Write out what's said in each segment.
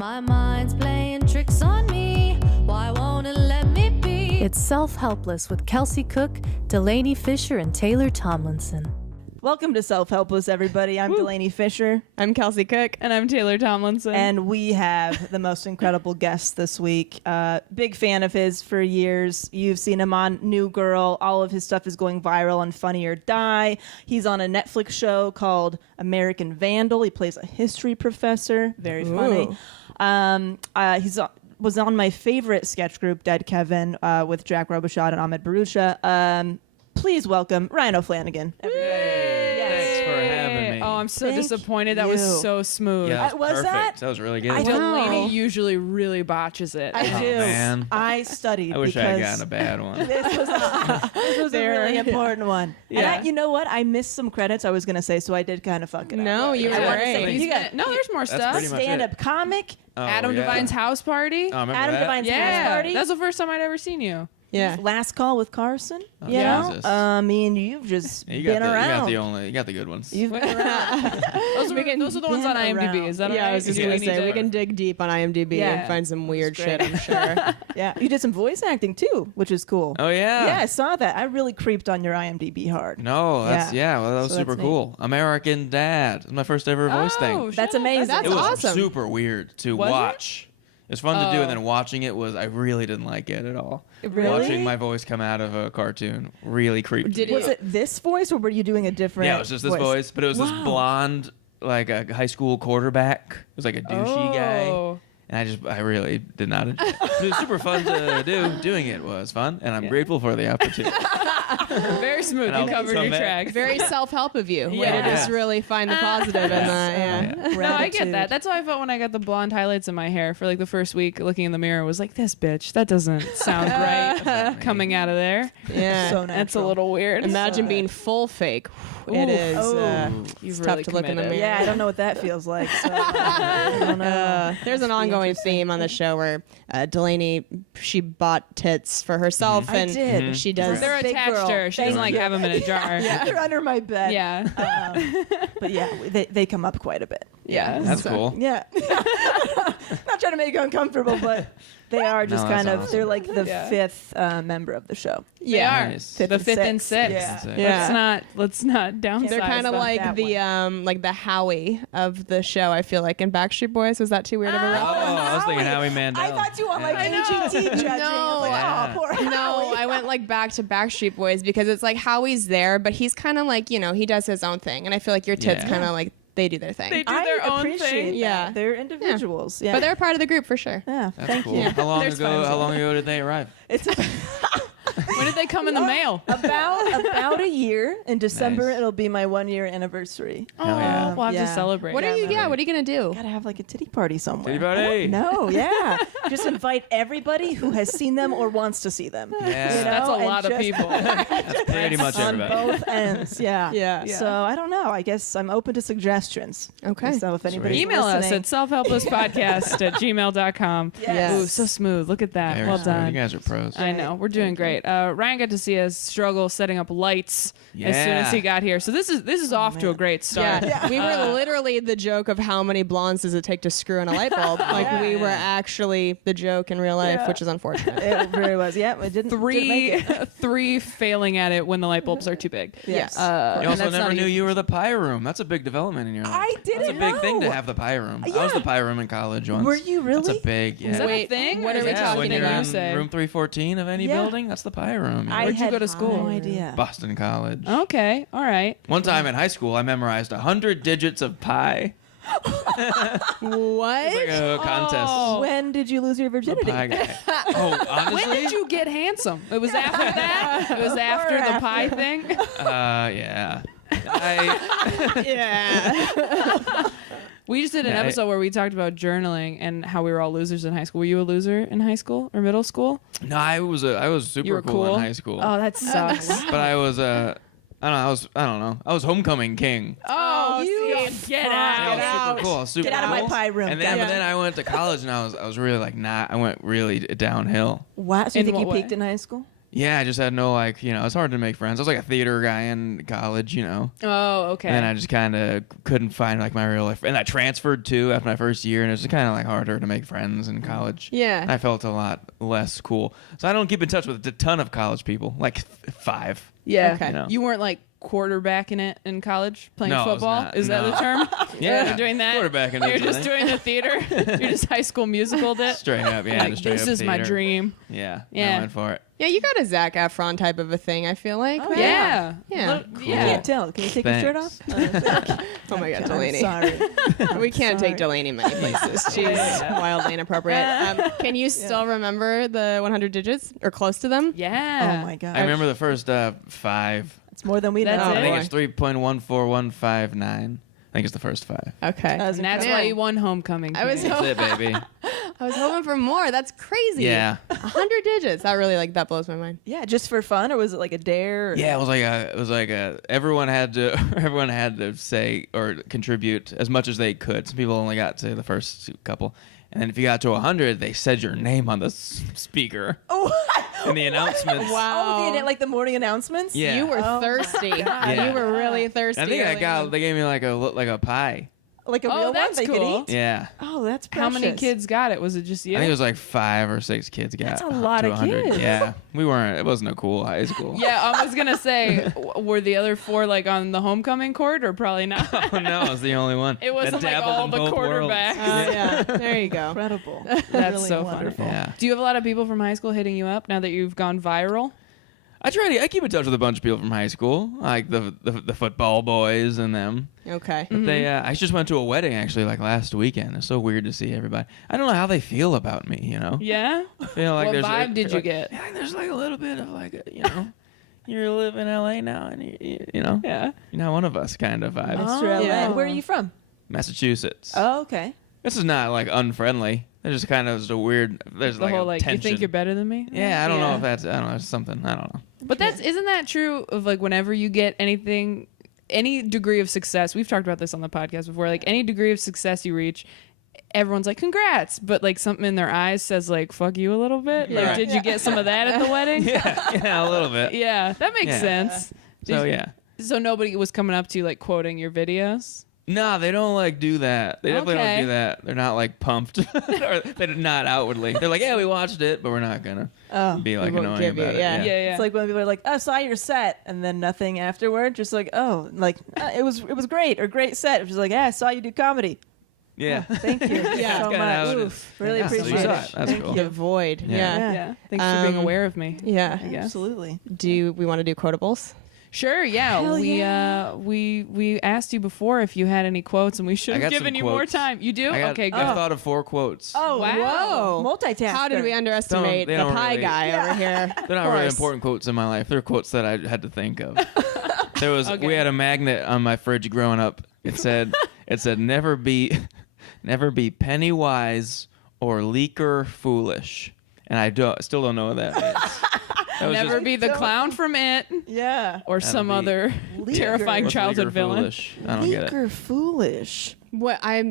My mind's playing tricks on me. Why won't it let me be? It's Self-Helpless with Kelsey Cook, Delaney Fisher, and Taylor Tomlinson. Welcome to Self-Helpless, everybody. I'm Delaney Fisher. I'm Kelsey Cook. And I'm Taylor Tomlinson. And we have the most incredible guest this week. Big fan of his for years. You've seen him on New Girl. All of his stuff is going viral on Funny or Die. He's on a Netflix show called American Vandal. He plays a history professor. Very funny. Was on my favorite sketch group, Dead Kevin, with Jack Robichaud and Ahmed Barucha. Please welcome Ryan O'Flanagan. Thanks for having me. Oh, I'm so disappointed. That was so smooth. Yeah, that was perfect. that? That was really good. I know. Delaney usually really botches it. I do. Man. I studied. I wish I had because gotten a bad one. This was a really important one. Yeah. And you know what? I missed some credits I was going to say, so I did kind of fuck it up. No, you were I wanted to great. say, you got No, there's more That's stuff. pretty much stand-up comic, Oh, Adam yeah. Devine's house party. Oh, remember Adam that? Devine's house Yeah, party. that's the first time I'd ever seen you. Yeah. Last Call with Carson. Oh, You know? Jesus. I mean, you've just Yeah, you been got around. you got the good ones. You've been around. Those are the ones on been IMDb. around. Is that Yeah, right? I was just Yeah, going we to need say, we can dig deep on IMDb Yeah. and find some weird That's shit, great. I'm sure. Yeah, you did some voice acting too, which is cool. Oh yeah. Yeah, I saw that. I really creeped on your IMDb hard. No, that's well, that was So super that's cool. American Dad. It was my first ever voice thing. Oh, That's shit. amazing. That's It was awesome. super weird to Was it? watch. It's fun to do, Oh. and then watching it was I really didn't like it at all. Really? Watching my voice come out of a cartoon really creeped Did me. Was it this voice, or were you doing a different? Yeah, it was just this voice, but it was this Wow. blonde, like a high school quarterback. It was like a douchey guy. Oh. And I really did not enjoy it. It was super fun to do. Doing it was fun, and I'm grateful for the opportunity. Very smooth. And You I'll covered come your back. tracks. Very self-help of you. Way Yeah. to just really find the positive in that. Yeah. No, I get Gratitude. that. That's how I felt when I got the blonde highlights in my hair for like the first week. Looking in the mirror was like, this bitch, that doesn't sound right coming out of there. Yeah. So That's a natural. little weird. Imagine being full fake. It is. You've It's really tough to look in the committed. mirror. Yeah, I don't know what that feels like. So, I don't know. There's an ongoing theme on the show where Delaney, she bought tits for herself, I and did. she does. They're Big attached girl. to her. She doesn't like have them in a jar. They're under my bed. Yeah. But yeah, they come up quite a bit. Yeah. That's cool. Yeah. Not trying to make you uncomfortable, but they are just No, that's kind of, awesome. they're like the Yeah. fifth member of the show. They are. Nice. The fifth and sixth. Yeah. Yeah. Let's not downsize They're kind of them. like that the Howie of the show. I feel like in Backstreet Boys. Was that too weird of a Oh, reference? I was thinking Howie Mandel. I thought you were like Yeah. HET judging. I was like, Yeah. oh, poor No, Howie. I went like back to Backstreet Boys because it's like Howie's there, but he's kind of like, he does his own thing. And I feel like your tits Yeah. kind of like, they do their thing. They do I their own appreciate thing. that. Yeah. They're individuals. Yeah. But they're part of the group for sure. yeah. That's Thank cool. you. How long There's ago? fun. How long ago did they arrive? It's When did they come in the mail? about a year. In December, Nice. it'll be my 1 year anniversary. Oh, yeah. we'll have Yeah. to celebrate. What are you gonna do? Gotta have like a titty party somewhere. Titty party? No, yeah. Just invite everybody who has seen them or wants to see them. Yeah. You know, That's a and lot of just- people. That's pretty much on everybody. both ends. Yeah. Yeah. So I don't know. I guess I'm open to suggestions. Okay. So if anybody's Email us listening, at selfhelplesspodcast@gmail.com. Yes. Ooh, so smooth. Look at that. Very Well smooth. done. You guys are pros. I know. We're doing great. Ryan got to see us struggle setting up lights as soon as Yeah. he got here. So this is off to a great start. Yeah. We were literally the joke of how many blondes does it take to screw in a light bulb. Like we were actually the joke in real life, which is unfortunate. it really was. Yeah, it didn't. Didn't make it. Three failing at it when the light bulbs are too big. Yes. You and also that's never not knew easy. you were the pie room. That's a big development in your life. I That's didn't a big thing to know. have the pie room. I was Yeah. the pie room in college once. Were you really? That's a big, yeah. Is that Wait, a thing? what or are is we it yeah, just when something you're you in say? room 314 of any Yeah. building, that's the pie room. I Where'd you had go to school? No idea. Boston College. Okay. All right. One time in high school, I memorized 100 digits of pi. What? It's like a contest. Oh. When did you lose your virginity? Pie guy. Oh, honestly? When did you get handsome? It was after that? It was after the pie thing? Yeah. Yeah. We just did an Yeah, episode where we talked about journaling and how we were all losers in high school. Were you a loser in high school or middle school? No, I was super You were cool cool? in high school. Oh, that sucks. But I was I don't know. I was homecoming king. Oh, you get Yeah, I was out. super cool. I was super Get out of my cool. pie room. And then, Get but then I went to college and I was really like, nah. I went really downhill. Wow. So you In think what you way? peaked in high school? Yeah, I just had no it's hard to make friends. I was like a theater guy in college, Oh, okay. And then I just kind of couldn't find like my real life. And I transferred too after my first year, and it was kind of like harder to make friends in college. Yeah. I felt a lot less cool. So I don't keep in touch with a ton of college people, like 5. Yeah. Okay. You weren't like quarterbacking it in college, playing No, I was football? not. Is that No. the term? Yeah. You're doing that? Quarterbacking You're is just the doing the theater? You're just High School Musical it? Straight up, yeah. Like, just straight this up is my theater. dream. Yeah. Yeah. I went for it. Yeah, you got a Zac Efron type of a thing, I feel like. Oh, right? Yeah. Yeah. Look, I yeah. can't tell. Can you take your shirt off? Thanks. Oh my God, I'm Delaney. sorry. We can't sorry. take Delaney many places. She's wildly inappropriate. Can you still remember the 100 digits or close to them? Yeah. Oh my god. I remember the first 5. It's more than we That's know. it. I think boy. it's 3.14159. I think it's the first 5. Okay. That was And that's Man. why you won homecoming. I was King. That's it, baby. I was hoping for more. That's crazy. Yeah. 100 digits. That really that blows my mind. Yeah, just for fun, or was it like a dare? Or? Yeah, it was like everyone had to say or contribute as much as they could. Some people only got to the first couple, and then if you got to 100, they said your name on the speaker Oh, in the announcements. oh, the morning announcements. Yeah. You were Oh, thirsty. Yeah. You were really thirsty. I think early they gave me like a pie. Like a Oh, real one that's they cool. could eat. Yeah. Oh, that's precious. How many kids got it? Was it just you? I think it was like 5 or 6 kids got. That's a lot to of 100. kids. Yeah, it wasn't a cool high school. Yeah, I was gonna say, were the other 4 like on the homecoming court or probably not? Oh no, I was the only one. It wasn't that like dabbled all in the both worlds. quarterbacks. yeah. There you go. Incredible. That's Really so wonderful. funny. Yeah. Do you have a lot of people from high school hitting you up now that you've gone viral? I keep in touch with a bunch of people from high school, like the football boys and them. Okay. But I just went to a wedding actually like last weekend. It's so weird to see everybody. I don't know how they feel about me, Yeah. I feel like What there's vibe did you like, get? Yeah, there's like a little bit of like you live in LA now and Yeah. you're not one of us kind of vibe. Mr. LA. Yeah. Where are you from? Massachusetts. Oh, okay. This is not like unfriendly. There's just kind of just a weird. There's The like whole a like, you tension. think you're better than me? Yeah, I don't know if that's. I don't know. It's something. I don't know. But isn't that true of like whenever you get anything, any degree of success? We've talked about this on the podcast before. Like any degree of success you reach, everyone's like, "Congrats!" But like something in their eyes says like, "Fuck you" a little bit. Like, Right. did you get some of that at the wedding? Yeah, a little bit. Yeah, that makes Yeah. sense. So yeah. So nobody was coming up to you like quoting your videos. No, they don't like do that. They definitely Okay. don't do that. They're not like pumped, or they're not outwardly. They're like, yeah, we watched it, but we're not gonna be like won't annoying give you- about yeah. it. Yeah. It's like when people are like, "I saw your set," and then nothing afterward. Just like, "Oh, like it was great or great set." It's just like, "Yeah, I saw you do comedy." Yeah. Thank you. Yeah. so That's kinda how much. it Oof, is. really Yeah, so you appreciate saw it. it. That's Thank cool. The you. void. Yeah. Yeah. Yeah. Thanks for being Um, aware of me. Yeah. guess. Absolutely. Do we want to do quotables? Sure, yeah. Hell We asked you before if you had any quotes, and we should I have got given some you more quotes. time. You do? I Okay, good. thought of 4 quotes. Oh, Wow. Whoa. Multitasker. How did we underestimate They the don't pie really- guy over here? They're not Of really course. important quotes in my life. They're quotes that I had to think of. Okay. We had a magnet on my fridge growing up. It said never be penny wise or leaker foolish. And I still don't know what that means. That was Never just- be the Don't- clown from It Yeah. or That'll some be- other Leaker. terrifying what's childhood leaker villain. foolish? I don't get it. Leaker foolish. What I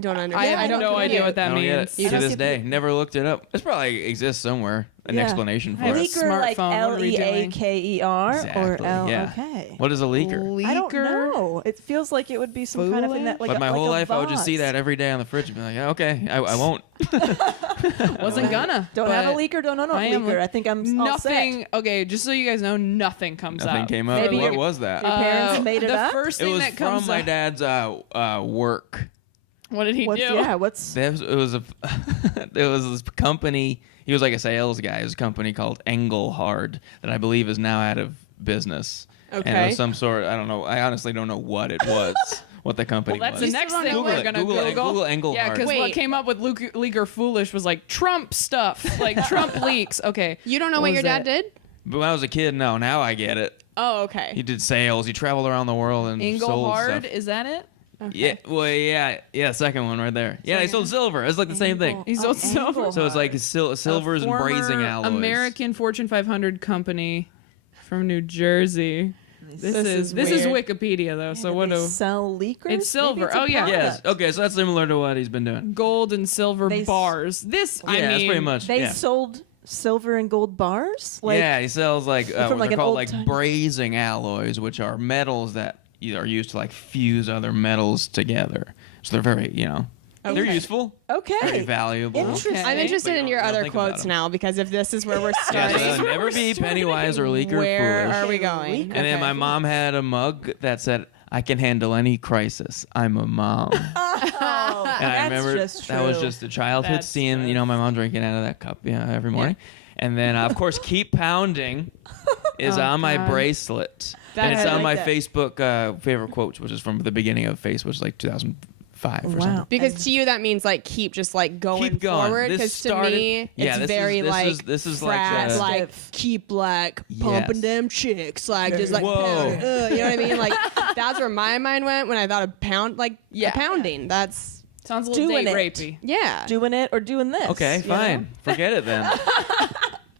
don't understand. I have I don't no get idea it. what that I don't get means. it. You To don't this see day, pe- never looked it up. It probably exists somewhere. An Yeah. explanation I have for a it. Leaker like smartphone. What are we doing? Leaker or Exactly, L? yeah. Okay. What is a leaker? I don't know. It feels like it would be some kind of thing that like. But my whole life, I would just see vase. that every day on the fridge and be like, yeah, okay, I won't. Wasn't gonna. Don't have a but leaker. Don't know I am leaker. I think I'm all set. Nothing. Okay, just so you guys know, nothing comes Nothing up. came up. Maybe What your- was that? Your parents made it the up? first It thing was that comes from my up. dad's work. What did he What's do? yeah? What's It was a it was this company. He was like a sales guy. It was a company called Engelhard that I believe is now out of business. And it Okay. was some sort. I don't know. I honestly don't know what it was. What the company Well, that's was. the next don't thing know we're it. gonna Google it. Google Engelhard. Yeah, because what Wait. came up with Leaker Foolish was like Trump stuff, like Trump leaks. Okay, You don't know What what your was dad it? did? But when I was a kid, no. Now I get it. Oh, okay. He did sales. He traveled around the world and sold Engelhard, stuff. is that it? Yeah. Well, yeah. Second one right there. Yeah, he sold silver. It's like the same thing. He's Oh, sold silver. Engelhard. So it's like silvers and brazing Former alloys. American Fortune 500 company from New Jersey. This is weird. Wikipedia though. So Do what they do sell leakers? It's silver. Maybe it's a Oh, yeah. Yes. product. Okay, so that's similar to what he's been doing. gold and silver They s- bars? This Yeah, I mean, that's pretty much. They yeah. sold silver and gold bars? Like, yeah, he sells like from, what like, they're an called old like time- brazing alloys, which are metals that are used to like fuse other metals together. So they're very, they're Okay. useful, very Okay. valuable. Interesting. I'm interested But in you your don't other think about quotes them. now, because if this is where we're Yeah, starting, so never be penny wise or leaker where foolish. are we going? And then my mom had a mug that said, "I can handle any crisis. I'm a mom." Oh, And I that's remember just true. that was just a childhood That's seeing, my mom drinking out of that cup, every morning. And then, of course, "Keep Pounding" is Oh, on my God. bracelet. And it's I on like my that. Facebook favorite quotes, which is from the beginning of Facebook, which is like 2005 or something. Because to you that means like keep just like going Keep going. forward. This Because to started- me yeah, it's this is- very this like is- this is like frat, the- like keep like pumping Yes. them chicks, like just like Whoa. pound, you know what I mean? Like that's where my mind went when I thought of pound, like a pounding. That's Sounds a little Doing date it. rapey. yeah. doing it or doing this. Okay, you know? fine. Forget it then.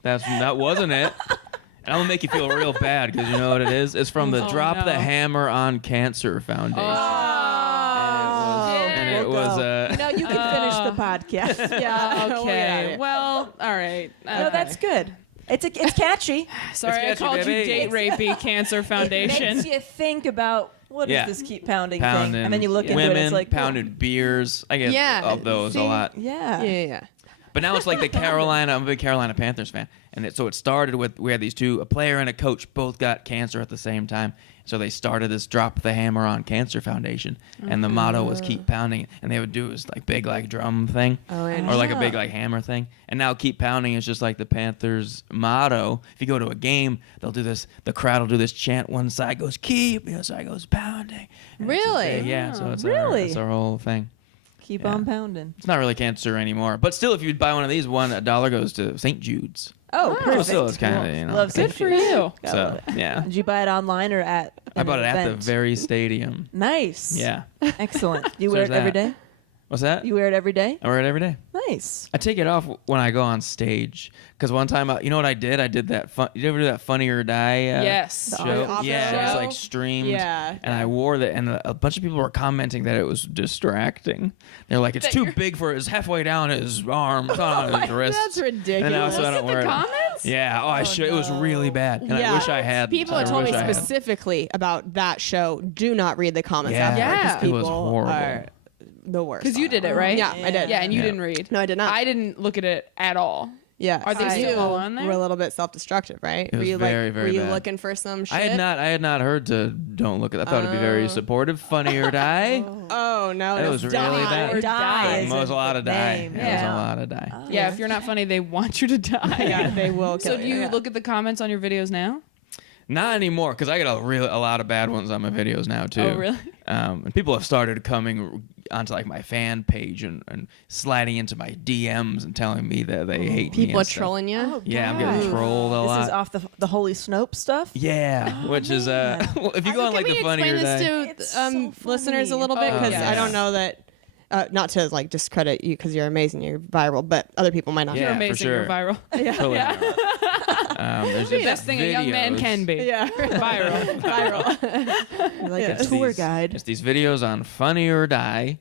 That wasn't it. And I'm gonna make you feel real bad because you know what it is. It's from the Oh, Drop no. the Hammer on Cancer Foundation. Oh, and it we'll was go. No, you can finish the podcast. Yeah. we'll get at Okay. it. Well, all right. No, that's good. It's catchy. Sorry, I It's catchy, called you baby. date rapey Cancer Foundation. Makes you think about what is Yeah. this keep pounding Pounding thing, and then you look into women, it. It's like pounded beers. I get Yeah. of those a lot. Yeah. Yeah. But now it's like the Carolina. I'm a big Carolina Panthers fan, and so it started with we had these two, a player and a coach, both got cancer at the same time. So they started this Drop the Hammer on Cancer Foundation, and the motto was "Keep Pounding," and they would do this like big like drum thing, or like a big like hammer thing. And now "Keep Pounding" is just like the Panthers motto. If you go to a game, they'll do this. The crowd will do this chant. One side goes "Keep," the other side goes "Pounding." And it's Really? just yeah. So it's Really? it's our whole thing. Keep Yeah. on pounding. It's not really cancer anymore, but still, if you buy one of these, $1 goes to St. Jude's. Oh, So perfect. still, it's kind of Love Good St. for Jude's. you. Gotta So love it. yeah, Did you buy it online or at? I an bought it at the event? very stadium. Nice. Yeah, Excellent. You So wear it there's every that. day? what's that? You wear it every day? I wear it every day. Nice. I take it off when I go on stage because one time, you know what I did? I did that. You ever do that Funny or Die? Yes. Show? Opera Yeah, it was show? like streamed. Yeah. And I wore that, and a bunch of people were commenting that it was distracting. They're like, "It's too big for his halfway down his arm, it's not on his wrist." That's ridiculous. And now, so I don't wear it. Comments? Yeah. Oh, I should. It was really bad, and I wish I had. People I have told me wish I had. specifically about that show. Do not read the comments Yeah. after, 'cause Yeah. It was people horrible. are the worst. Because you did it, right? Yeah, I did. Yeah, and you Yeah. didn't read. No, I did not. I didn't look at it at all. Yeah. Are they So still you on there? were a little bit self-destructive, right? It was were you very, like, very were you bad. looking for some shit? I had not heard to don't look at. I thought it'd be very supportive, Funny or Die. Oh no, It no, was really die. bad. Or die. It was a lot of die. name. It was Yeah. a lot of die. Yeah, if you're not funny, they want you to die. Yeah, they will kill So do you yeah. look at the comments on your videos now? Not anymore, because I get a lot of bad ones on my videos now too. Oh, really? And people have started coming onto like my fan page and sliding into my DMs and telling me that they hate me. People and are stuff. trolling you? Oh, Yeah, I'm God. getting trolled a This lot. is off the Holy Snope stuff? Yeah, which is man. well, if you go on like Can the we Funny explain or this Die. to It's so listeners a funny. little bit? Oh, Because yeah. I don't know that, not to like discredit you because you're amazing, you're viral, but other people might not Yeah, You're for amazing. sure. You're viral. Totally there's The just best thing a young man videos. can be. Yeah. Viral. Viral. You're like Yeah. a tour These- guide. It's these videos on Funny or Die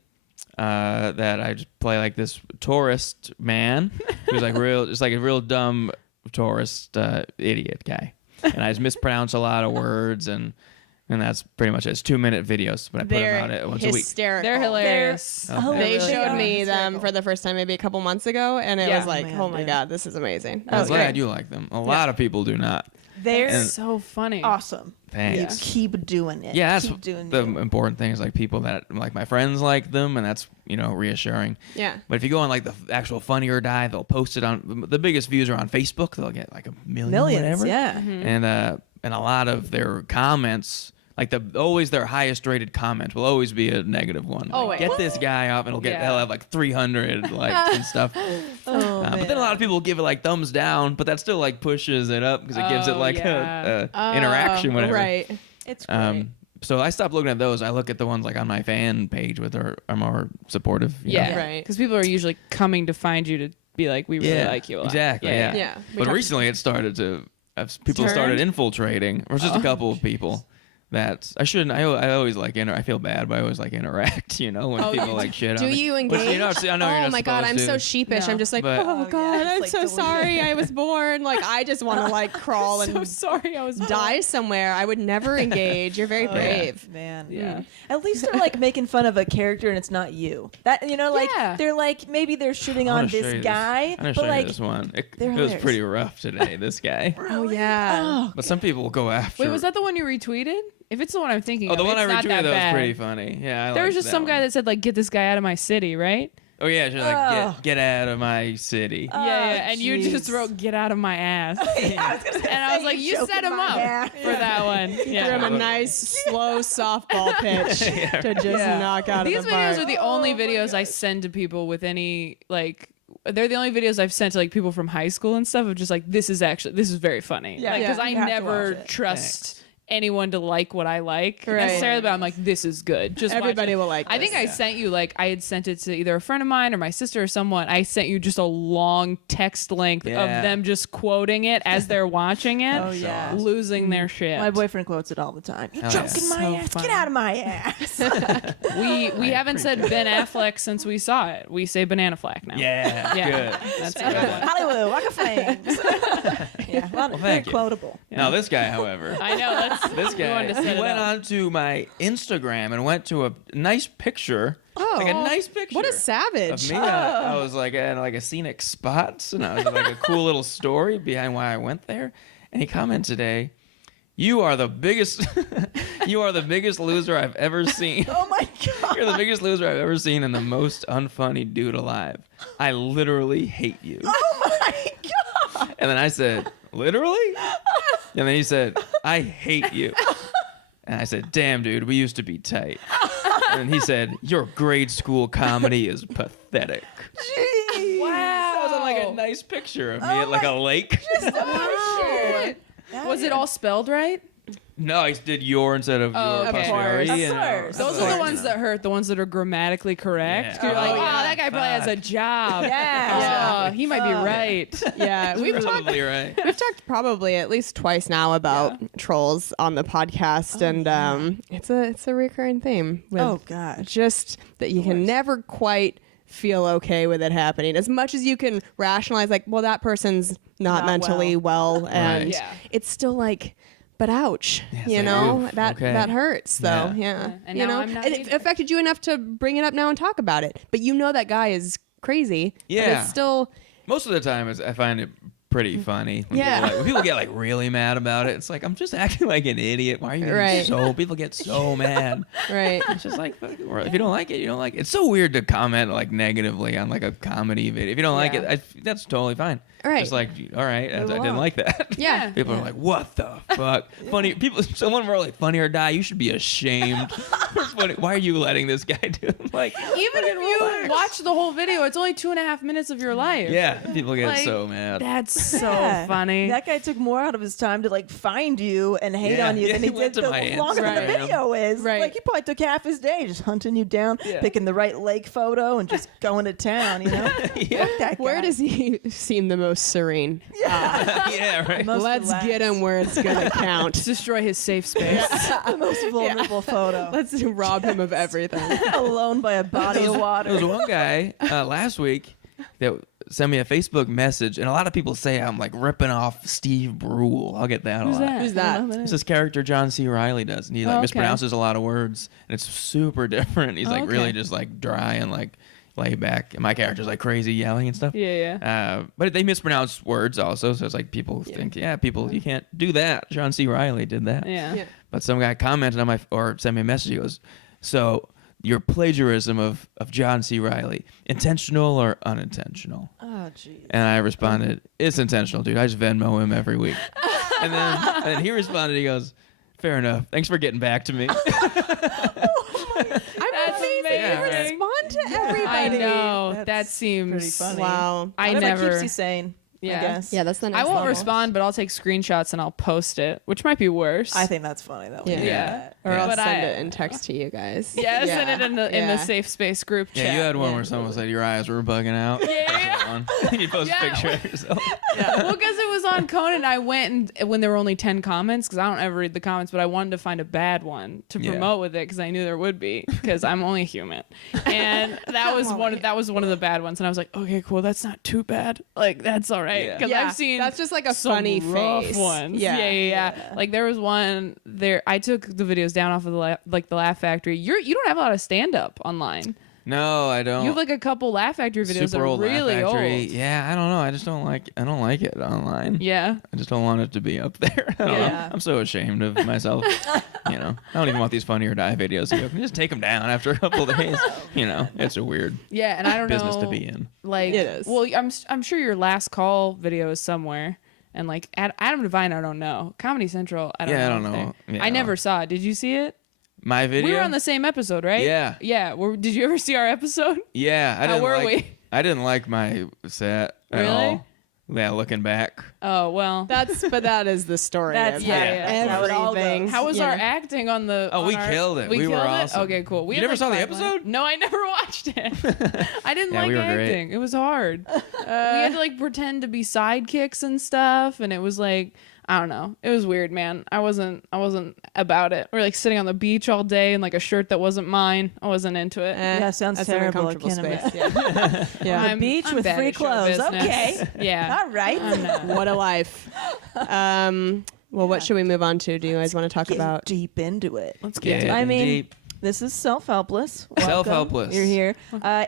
that I just play like this tourist man who's like just like a real dumb tourist idiot guy, and I just mispronounce a lot of words and that's pretty much it. It's 2-minute videos, but I put They're them out once a week. hysterical. They're hilarious. Oh, They really showed are. me them Hysterical. for the first time maybe a couple months ago, and it Yeah. was like, Man, oh my dude. god, this is amazing. That I'm was glad great. you like them. A lot of people do not. They're And- So funny. awesome. Thanks. You keep doing it. Yeah, that's keep doing the you. important thing is like people that like my friends like them, and that's reassuring. Yeah. But if you go on like the actual Funny or Die, they'll post it on the biggest views are on Facebook. They'll get like 1 million, Millions, whatever. yeah. And a lot of their comments, like always their highest rated comment will always be a negative one. Like, Always. get this guy off, and Yeah. he'll have like 300 likes and stuff. Oh, But then a lot of people give it like thumbs down, but that still like pushes it up because it gives it Oh, like yeah. a interaction, whatever. Right. It's great. So I stopped looking at those. I look at the ones like on my fan page with are more supportive. you Yeah. know? Right. Because people are usually coming to find you to be like, we really like you a lot. Exactly. Yeah. Yeah. But recently it started to people started infiltrating, or just a couple of people. That's I shouldn't. I always like I feel bad, but I always like interact. You know, when people like shit Do on me. you Which, engage? I know you're Oh not my god, I'm supposed so to. sheepish. No. I'm just like, But- oh god, it's I'm like so delete sorry it. I was born. Like I just want to like crawl So and sorry, I was die somewhere. I would never engage. You're very brave. Man, Yeah. At least they're like making fun of a character and it's not you. That like Yeah. they're like maybe they're shooting I wanna on show you this guy, I'm gonna but show like you this one. It they're was hilarious. pretty rough today. This guy. Oh yeah. But some people will go after. Wait, was that the one you retweeted? If it's the one I'm thinking Oh, the of, one I it's not retweeted that that was bad. pretty funny. Yeah, There was liked just some that guy one. that said like, "Get this guy out of my city," right? Oh yeah, she's like, get out of my city. Yeah, and you just jeez. wrote "Get out of my ass," Yeah, I was gonna say, and I was like, "You choking set him my up ass. for that one." Threw him Yeah. a nice slow softball pitch to just knock out These of the videos park. are the only videos I send to people with any like. They're the only videos I've sent to like people from high school and stuff of just like this is very funny. Yeah, because yeah, I you have to never watch it. trust anyone to like what I like Right. necessarily, but I'm like, this is good. Just watch Everybody it. will like I think this. I sent you like I had sent it to either a friend of mine or my sister or someone. I sent you just a long text length Yeah. of them just quoting it as they're watching it, Oh, yeah. losing their shit. My boyfriend quotes it all the time. You Hell choking yeah. my So ass. funny. Get out of my ass. We haven't said Ben Affleck since we saw it. We say Banana Flack now. Yeah, Yeah. good. That's a good one. Hollywood, Walk of Flames. Yeah, very thank you. quotable. Now this guy, however, I know. this we wanted guy, to set he it went up. on to my Instagram and went to a nice picture. Oh. Like a nice picture. What a Of savage. me, I was like at like a scenic spots, and I was like a cool little story behind why I went there. And he commented today, "You are the biggest, you are the biggest loser I've ever seen. Oh my god. You're the biggest loser I've ever seen and the most unfunny dude alive. I literally hate you." Oh my god. And then I said, "Literally?" And then he said, "I hate you." And I said, "Damn, dude, we used to be tight." And he said, "Your grade school comedy is pathetic." Jeez. That was like a nice picture of me at like a lake. Oh, Was it all spelled right? No, I did your instead of Oh, your okay. posterity. Of and, course. Those Of are the course. ones that hurt. The ones that are grammatically correct. Yeah. You're like, Oh, wow, yeah. that guy probably has a job. Yeah. Oh, he might be right. Yeah, we've talked Probably right. We've talked probably at least twice now about trolls on the podcast, and it's a recurring theme. With Oh god. just that you can never quite feel okay with it happening. As much as you can rationalize, like, well, that person's not mentally well, and Right. Yeah. it's still like. But ouch, you like, know, oof, that okay. that hurts though. Yeah. Yeah. And you now know, I'm not and it either. affected you enough to bring it up now and talk about it. But you know that guy is crazy. but Yeah. it's still Most of the time, I find it pretty funny. When Yeah. People when people get like really mad about it, it's like, I'm just acting like an idiot. Why are you getting Right. so? People get so mad. right. It's just like, fuck, or if you don't like it, you don't like it. It's so weird to comment like negatively on like a comedy video. If you don't like Yeah. it, that's totally fine. Right. Just like, all right, I didn't like that. Yeah. People are like, what the fuck? Funny people. Someone wrote like, "Funny or die." You should be ashamed. Funny. Why are you letting this guy do? I'm like, Even if you watch the whole video, it's only 2.5 minutes of your life. yeah, people get Like, so mad. That's so Yeah. funny. That guy took more out of his time to like find you and hate Yeah. on you Yeah, than he he went did to the my longer the Instagram. video is. Right. Like he probably took half his day just hunting you down, Yeah. picking the right lake photo, and just going to town. You know. Yeah. Fuck that guy. Where does he seem the most serene? Yeah, right. Most Let's relaxed. get him where it's gonna count. Destroy his safe space. the most vulnerable photo. Let's rob him of everything. Alone by a body of water. There was one guy last week that sent me a Facebook message, and a lot of people say I'm like ripping off Steve Brule. I'll get that a lot. Who's that? It's this character John C. Reilly does, and he like Oh, okay. mispronounces a lot of words, and it's super different. He's like okay. really just like dry and like laid back, and my character's like crazy yelling and stuff. Yeah. But they mispronounce words also, so it's like people think, people, you can't do that. John C. Reilly did that. Yeah. Yeah. But some guy commented on my or sent me a message. He goes, "So your plagiarism of John C. Reilly, intentional or unintentional?" Oh jeez. And I responded, "It's intentional, dude. I just Venmo him every week." and then he responded. He goes, "Fair enough. Thanks for getting back to me." I'm amazing. Yeah, You right. respond to I everybody. know. That's That seems pretty funny. Wow. I Whatever never. keeps you sane. Yeah. I guess. Yeah, that's the next I won't level. respond, but I'll take screenshots and I'll post it, which might be worse. I think that's funny though. Yeah. Yeah. Or I'll But send I- it in text to you guys. Yeah, send it in the Yeah. safe space group chat. Yeah, you had one Yeah. where someone said your eyes were bugging out. Yeah. one. You post a picture of yourself. Well, because it was on Conan, I went and when there were only 10 comments, because I don't ever read the comments, but I wanted to find a bad one to promote with it because I knew there would be, because I'm only human. And that was one of the bad ones. And I was like, okay, cool, that's not too bad. Like, that's all right. Because I've seen that's just like a some funny rough face. ones. Yeah. Like there was one there. I took the videos down off of the Laugh Factory. You don't have a lot of stand up online. No, I don't. You have like a couple Laugh Factory videos that are old really Laugh Factory. old. Yeah, I don't know. I don't like it online. Yeah. I just don't want it to be up there. I don't know. I'm so ashamed of myself. I don't even want these Funny or Die videos. You can just take them down after a couple of days. It's a weird Yeah, and I don't business know to be in. Like, it is. Well, I'm sure your last call video is somewhere, and like Adam Devine, I don't know. Comedy Central, I don't know. I don't know. Yeah, I never saw it. Did you see it? My video. We were on the same episode, right? Yeah. Yeah. Did you ever see our episode? Yeah, How were we? I didn't like my set at all. Yeah, looking back. Oh well. That is the story. That's of how it all everything. goes. How was our acting on the? Oh, on we our- killed it. We were killed it? awesome. Okay, cool. We You had, never saw the 5 lines. episode? No, I never watched it. I didn't Yeah, like we were great. acting. It was hard. We had to like pretend to be sidekicks and stuff, and it was like I don't know. It was weird, man. I wasn't about it. We were like sitting on the beach all day in like a shirt that wasn't mine. I wasn't into it. Yeah, sounds That's terrible. An I can't uncomfortable space. Yeah. I'm- beach I'm with bad free at show clothes. business. Okay. Yeah. All right. I'm not. What a life. Well, what should we move on to? Do you guys want to talk Get about? deep into it. Let's get Yeah. to it. I mean, deep. this is Self-Helpless. Welcome. Self-Helpless. You're here.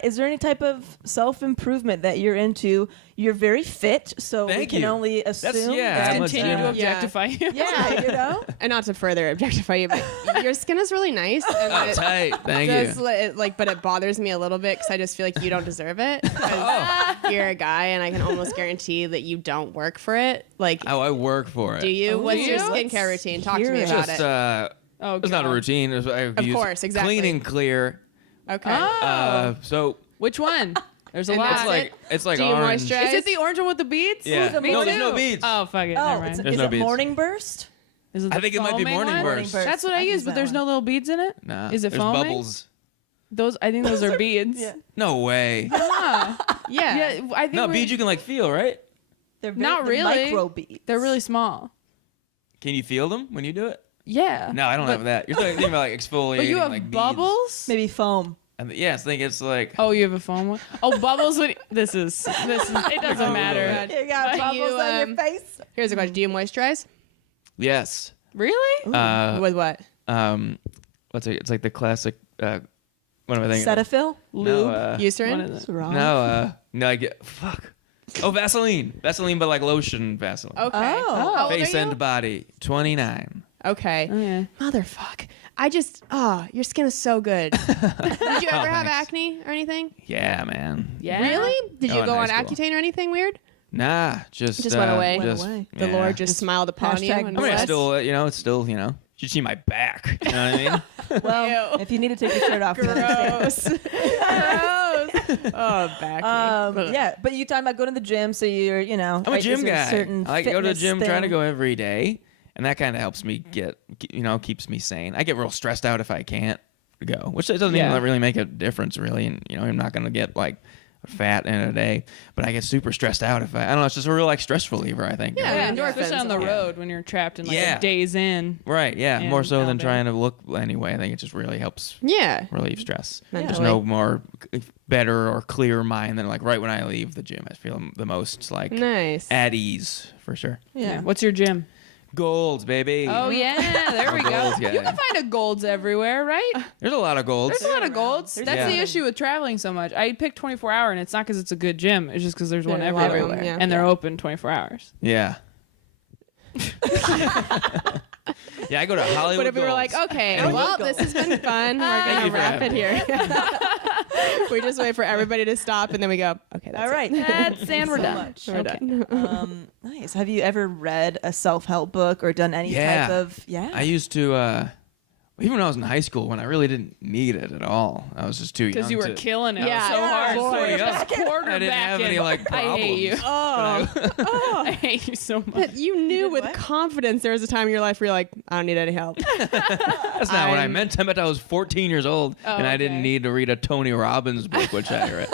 Is there any type of self-improvement that you're into? You're very fit, so we Thank can you. only assume. that- I'm a Continue to gym. objectify you. Yeah, And not to further objectify you, but your skin is really nice. And Oh, it tight. Thank does, you. but it bothers me a little bit because I just feel like you don't deserve it. 'Cause you're a guy, and I can almost guarantee that you don't work for it. Like, Oh, I work for it. do you? What's your you? skincare routine? Talk to me Hear it. about Just it. Oh, it's not a God. routine. Of course, exactly. Clean and clear. Okay. So Which one? There's a And lot. that's it's like Do you orange. moisturize? Is it the orange one with the beads? Yeah. the No, there's no morning- beads. Oh, fuck it. Oh, Never mind. There's is no it beads. Morning Burst? Is it I the think it might be foaming Morning one? Burst. Burst. That's what I use, use but that there's one. no little beads in it. Nah, Is it there's foaming? bubbles. I think those are beads. Yeah. No way. Yeah. Yeah. I think No, we're- beads you can like feel, right? They're Not they're really. micro beads. They're really small. Can you feel them when you do it? Yeah. No, I don't have that. You're thinking about like exfoliating. But you have like beads. bubbles? maybe foam. Yes, I think it's like. Oh, you have a foam one? Oh, bubbles would this is it doesn't matter. You got Do bubbles you, on your face. Here's a question. Do you moisturize? Yes. Really? With what? What's it? It's like the classic. What am I thinking? Cetaphil? No, Eucerin? What is it? no, I get fuck. Oh, Vaseline, but like lotion Vaseline. Okay. Oh. How old Face are you? and body, 29. Okay. Oh, yeah. Motherfuck. Your skin is so good. Did you ever have Thanks. acne or anything? Yeah, man. Yeah. Really? Did Oh, you in go high on school. Accutane or anything weird? Nah, just went away. Went Just, away. The yeah. Lord just smiled upon you. hashtag and I mean, it's blessed? still, it's still, you should see my back. You know what I mean? Well, if you need to take your shirt off, we understand. Gross. Oh, back. Yeah, but you talking about going to the gym, so you're, I'm a right, gym is there a guy. certain I like to go to the fitness gym, try to thing? go every day, and that kind of helps me keeps me sane. I get real stressed out if I can't go, which doesn't Yeah. even really make a difference, really. And I'm not gonna get like fat in a day, but I get super stressed out if I don't know. It's just a real like stress reliever, I think. Yeah. Yeah, especially on the Yeah. road when you're trapped in like Yeah. days in. Right. Yeah. And More so than Melbourne. trying to look anyway. I think it just really helps Yeah. relieve stress. There's Mentally. no more better or clearer mind than like right when I leave the gym. I feel the most like Nice. at ease for sure. Yeah. What's your gym? Golds, baby. Oh yeah, there we go. Golds guy. You can find a Golds everywhere, right? There's a lot of golds. There's a lot of Golds. That's Yeah. the issue with traveling so much. I picked 24 hour, and it's not because it's a good gym. It's just because there's one There's a lot of everywhere, them, yeah. and they're open 24 hours. Yeah. Yeah, I go to Hollywood. What if we were Golds. like, okay, And well, Golds. this has been fun. We're Thank going you to for wrap it having here. We just wait for everybody to stop, and then we go, okay, that's All right. That's and we're so done. much. We're done. Nice. Have you ever read a self-help book or done any Yeah. type of? Yeah. I used to, even when I was in high school, when I really didn't need it at all. I was just too young. Because you were to, killing it Yeah. so hard. Boy, Quarterback- yeah. quarterback I didn't have in. any like problems. I hate you. Oh, I hate you so much. but you knew did with what? confidence there was a time in your life where you're like, I don't need any help. That's not what I I'm- meant. I meant I was 14 years old and I didn't okay. need to read a Tony Robbins book, which I read.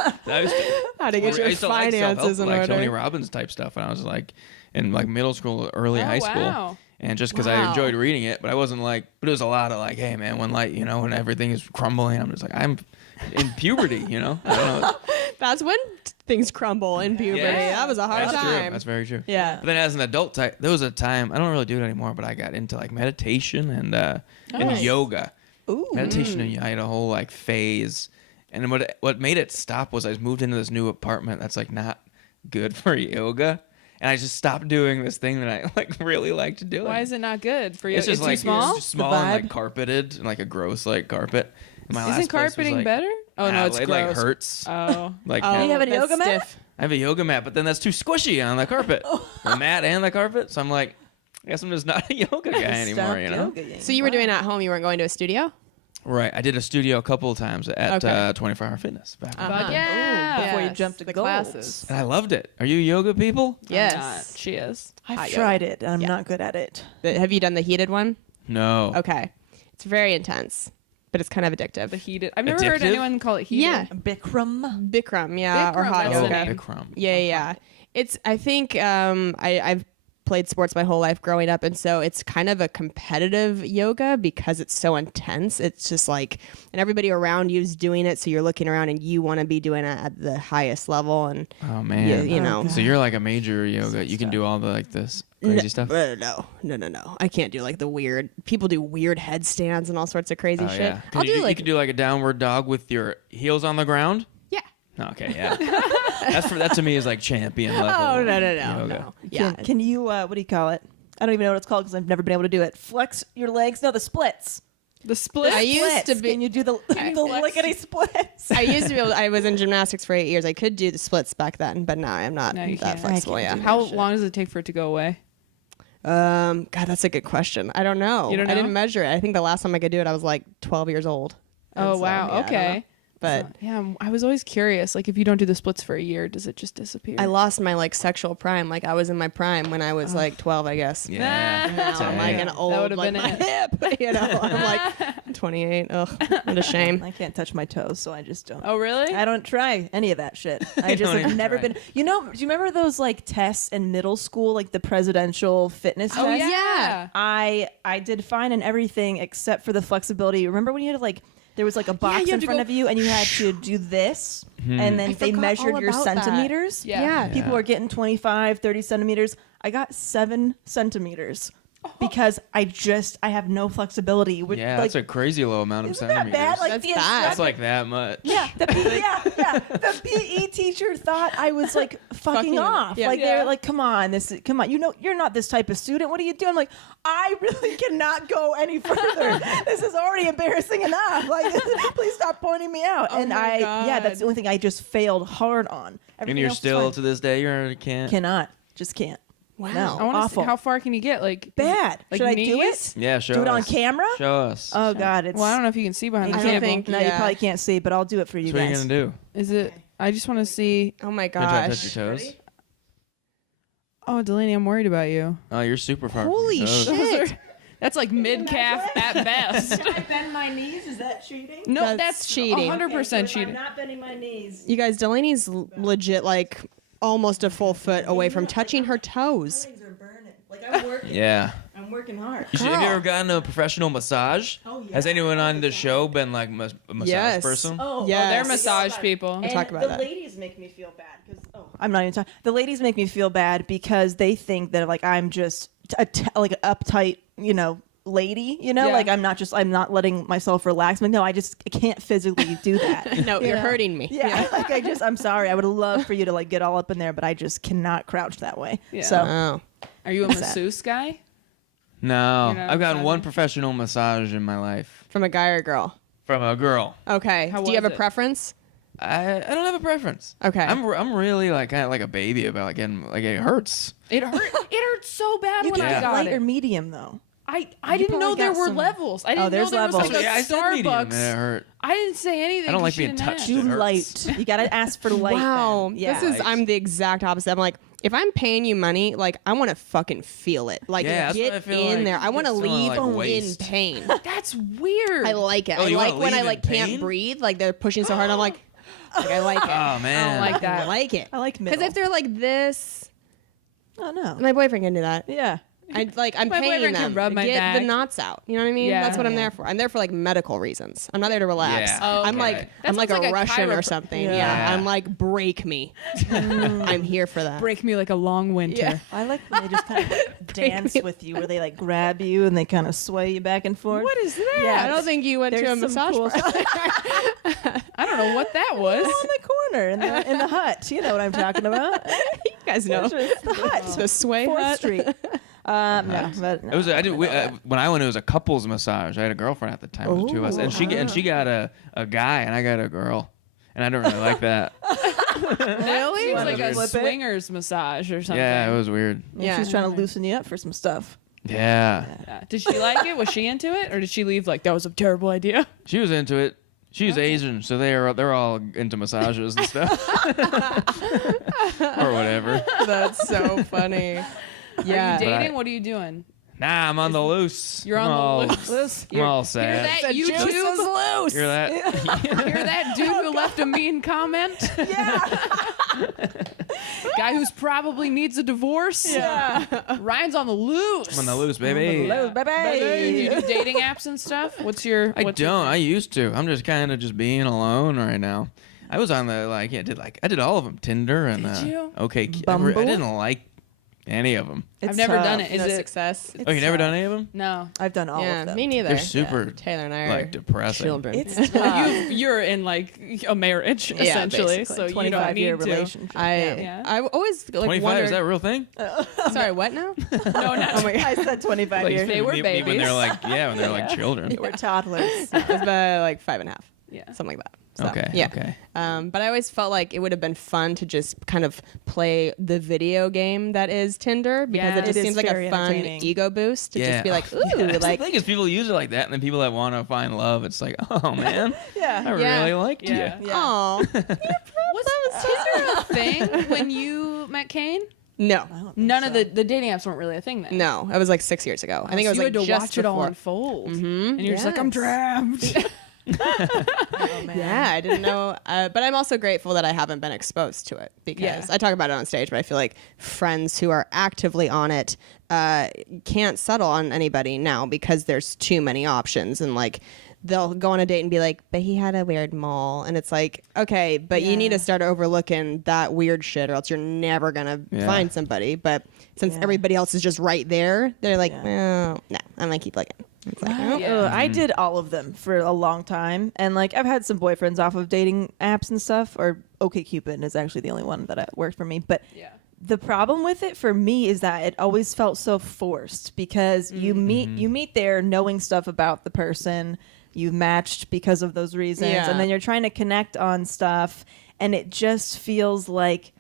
How to get I your used to like finances in like order. Tony Robbins type stuff when I was like in like middle school, early high school. Wow. And just because I Wow. enjoyed reading it, but I wasn't like, but it was a lot of like, hey man, when everything is crumbling, I'm just like, I'm in puberty, I don't know. That's when things crumble in puberty. Yeah. That was a hard That's true. time. That's very true. Yeah. But then as an adult, there was a time, I don't really do it anymore, but I got into like meditation and yoga. Ooh. Meditation and I had a whole like phase. And what made it stop was I moved into this new apartment that's like not good for yoga. And I just stopped doing this thing that I like really liked doing. Why is it not good for you? It's just too like small. It's just small and like carpeted and like a gross like carpet. My last Isn't place was, carpeting like, better? Oh no, it's it gross. like hurts. Oh. Like Oh, You have a that's yoga mat? stiff. I have a yoga mat, but then that's too squishy on the carpet. The mat and the carpet. So I'm like, I guess I'm just not a yoga guy anymore, Stopped you know? yogaing. So you were doing it at home. You weren't going to a studio? Right. I did a studio a couple of times at Okay. 24 Hour Fitness back then. Fuck yeah. Before you Yes, jump to the goals. classes. And I loved it. Are you yoga people? Yes. I'm not. She is. I've Hot tried it, and I'm not good at it. Have you done the heated one? No. Okay. It's very intense, but it's kind of addictive. The heated. I've never heard Addictive? anyone call it heated. Yeah. Bikram. Bikram, yeah, or Bikram, hot that's Oh, the yoga. name. Bikram. Yeah. It's. I think I've played sports my whole life growing up, and so it's kind of a competitive yoga because it's so intense. It's just like, and everybody around you is doing it, so you're looking around and you want to be doing it at the highest level, and Oh, man. you know. So you're like a major yoga. You can do all the like this crazy stuff. No. I can't do like the weird. People do weird headstands and all sorts of crazy Oh, shit. yeah. I'll do you like can do like a downward dog with your heels on the ground. yeah. Okay, yeah. that to me is like champion level. Oh no yoga. Yeah. Can you, what do you call it? I don't even know what it's called because I've never been able to do it. Flex your legs. No, the splits. The split. I used Splits. to be. Can you do the lickety splits? I used to be able. I was in gymnastics for 8 years. I could do the splits back then, but now I'm not No, you that can't. flexible. I Yeah. can't How long does it take for it to go away? God, that's a good question. I don't know. You don't I know? didn't measure it. I think the last time I could do it, I was like 12 years old. And Oh so, wow. yeah, I don't know. Okay. But Yeah, I was always curious. Like, if you don't do the splits for a year, does it just disappear? I lost my like sexual prime. Like I was in my prime when I was like 12, I guess. Yeah. Now I'm like an old. would've like, been my it. hip. You know, I'm like 28. Ugh, what a shame. I can't touch my toes, so I just don't. Oh really? I don't try any of that shit. I just don't have even never try. been. You know, do you remember those like tests in middle school, like the presidential fitness test? Oh yeah. yeah. I did fine in everything except for the flexibility. Remember when you had to like there was like a box you had in to front go- of you and you had to do this and then I they forgot measured all your about that. centimeters. Yeah. People were getting 25, 30 centimeters. I got 7 centimeters because I have no flexibility. With, Yeah, like, that's a crazy low amount of isn't that centimeters. bad? Like That's the bad. instructor- That's like that much. yeah, the the PE teacher thought I was like fucking off. yeah. Like Yeah. they're like, come on, you know, you're not this type of student. What are you doing? I'm like, I really cannot go any further. This is already embarrassing enough. Like, please stop pointing me out. Oh and my God. that's the only thing I just failed hard on. And Everything you're else is still fine. to this day you can't. just can't. Wow. No. I want to Awful. see how far can you get? Like Bad. Like Should I knees? do it? Yeah, show Do it on us. camera? Show us. Oh God, it's. Well, I don't know if you can see behind you the I don't can't- table. think- No, you yeah. probably can't see, but I'll do it for you So what are you guys. gonna do? Is it? I just want to see. Oh my Can I try to gosh. touch your toes? Oh, Delaney, I'm worried about you. Oh, you're super far. Holy from your toes. shit. That's like mid calf at best. Can I bend my knees? Is that cheating? No, That's that's cheating. 100% cheating. not bending my knees. You guys, Delaney's legit like almost a full foot away from touching her toes. Things are burning. Like I'm working. Yeah. I'm working hard. Have you ever gotten a professional massage? Oh, yeah. Has anyone on the show been like a massage Yes. person? Oh, Yes. They're massage people. And talk about the that. ladies make me feel bad because I'm not even talking. The ladies make me feel bad because they think that like I'm just like an uptight, lady. Yeah. Like I'm not letting myself relax. But no, I can't physically do that. No, you're hurting me. Yeah, like I'm sorry. I would love for you to like get all up in there, but I just cannot crouch that way. Yeah. So Oh. Are you a What's that? masseuse guy? No. You're not I've gotten massaging? one professional massage in my life From a guy or a girl? from a girl. Okay. How Do you have a was it? preference? I don't have a preference. Okay. I'm really like kind of like a baby about getting like it hurts. It hurt. It hurt so bad you when can I get got light it. or medium though. I You didn't know probably there got were some- levels. I didn't there's know there was levels. like a Yeah, I said medium and it Starbucks. hurt. I didn't say anything. I don't like She being didn't touched. ask. Do It hurts. light. You gotta ask for light. Wow. then. Yeah. I'm the exact opposite. I'm like, if I'm paying you money, like I want to fucking feel it. Like Yeah, that's what I get feel in like. there. I want to Just wanna, leave like, in waste. pain. That's weird. I like it. Oh, I you wanna like when I leave like in can't pain? breathe. Like they're pushing so hard. I'm like, Like, I like it. Oh man. I don't like that. I like it. I like Because middle. if they're like this, Oh no. my boyfriend can do that. Yeah. I'm My paying boyfriend can them rub my get the back. knots out. You know what I mean? Yeah. That's what I'm Yeah. there for. I'm there for like medical reasons. I'm not there to relax. Yeah. Oh, I'm okay. like That I'm like sounds a like a Russian or chiropr- something. Yeah. Yeah. I'm like break me. I'm here for that. Break me like a long winter. Yeah. I like when they just kind of dance with you, where they like grab you and they kind of sway you back and forth. What is that? Yeah, I don't think you went to a There's some massage cool parlor. I don't know what that was. on the corner in the hut. You know what I'm talking about. You guys know. It's just the hut. The sway 4th hut. Street. No, but It was. I did. When I went, it was a couples massage. I had a girlfriend at the time. It was the two of us, and she got a guy, and I got a girl, and I don't really like that. Really? It was like a flip it? swingers massage or something. Yeah, it was weird. Yeah. she's trying to loosen you up for some stuff. Yeah, Yeah. Did she like it? Was she into it, or did she leave like that was a terrible idea? she was into it. She's Asian, so they're all into massages and stuff, or whatever. That's so funny. Are Yeah. you But I- dating? What are you doing? Nah, I'm on the loose. You're I'm on all, the loose. I'm all Hear sad. that, The juice is YouTube? loose. Hear that? Hear that dude who left a mean comment? Yeah. Guy who's probably needs a divorce? Yeah. Ryan's on the loose. I'm on the loose, baby. Hello, Do you do dating apps and stuff? What's your? I what's your- don't. I used to. I'm just kind of just being alone right now. I was on the I did all of them. Tinder and Did you? okay. I Bumble? didn't like any of them. I've never done it. Is No it? success. Oh, you never done any of them? No. I've done all Yeah, of them. me neither. They're super Yeah. Taylor and I are like depressing. children. It's You're in like a marriage Yeah, essentially, basically. so you don't need 25-year to. relationship. Yeah. I always like 25 wondered. is that a real thing? Sorry, what now? No, not. I said 25 Like, years. They were me when babies. they're like when they're like children. We're toddlers. It was about like 5.5, Yeah. something like that. So, Okay. Yeah. Okay. But I always felt like it would have been fun to just kind of play the video game that is Tinder because Yeah. it just It is seems like a very fun entertaining. ego boost to just be like, ooh, That's like the thing is people use it like that, and then people that want to find love, it's like, oh man, I Yeah. Yeah. really liked Yeah. you. oh Was Tinder a thing when you met Kane? no. I don't think None so. of the dating apps weren't really a thing then. No, it was like 6 years ago. I think it So was you like had to just watch it all before. unfold, Mhm. and you're just like, I'm Yes. trapped. Oh, man. Yeah, I didn't know. But I'm also grateful that I haven't been exposed to it because Yeah. I talk about it on stage, but I feel like friends who are actively on it can't settle on anybody now because there's too many options. And like they'll go on a date and be like, but he had a weird mole. And it's like, okay, but you need to start overlooking that weird shit or else you're never going to Yeah. find somebody. But since Yeah. everybody else is just right there, they're like, Yeah. oh, no, I'm going to keep looking. It's like, oh. Yeah. I did all of them for a long time, and like I've had some boyfriends off of dating apps and stuff. Or OkCupid is actually the only one that worked for me. But Yeah. the problem with it for me is that it always felt so forced because you meet there knowing stuff about the person you've matched because of those reasons, Yeah. and then you're trying to connect on stuff, and it just feels like.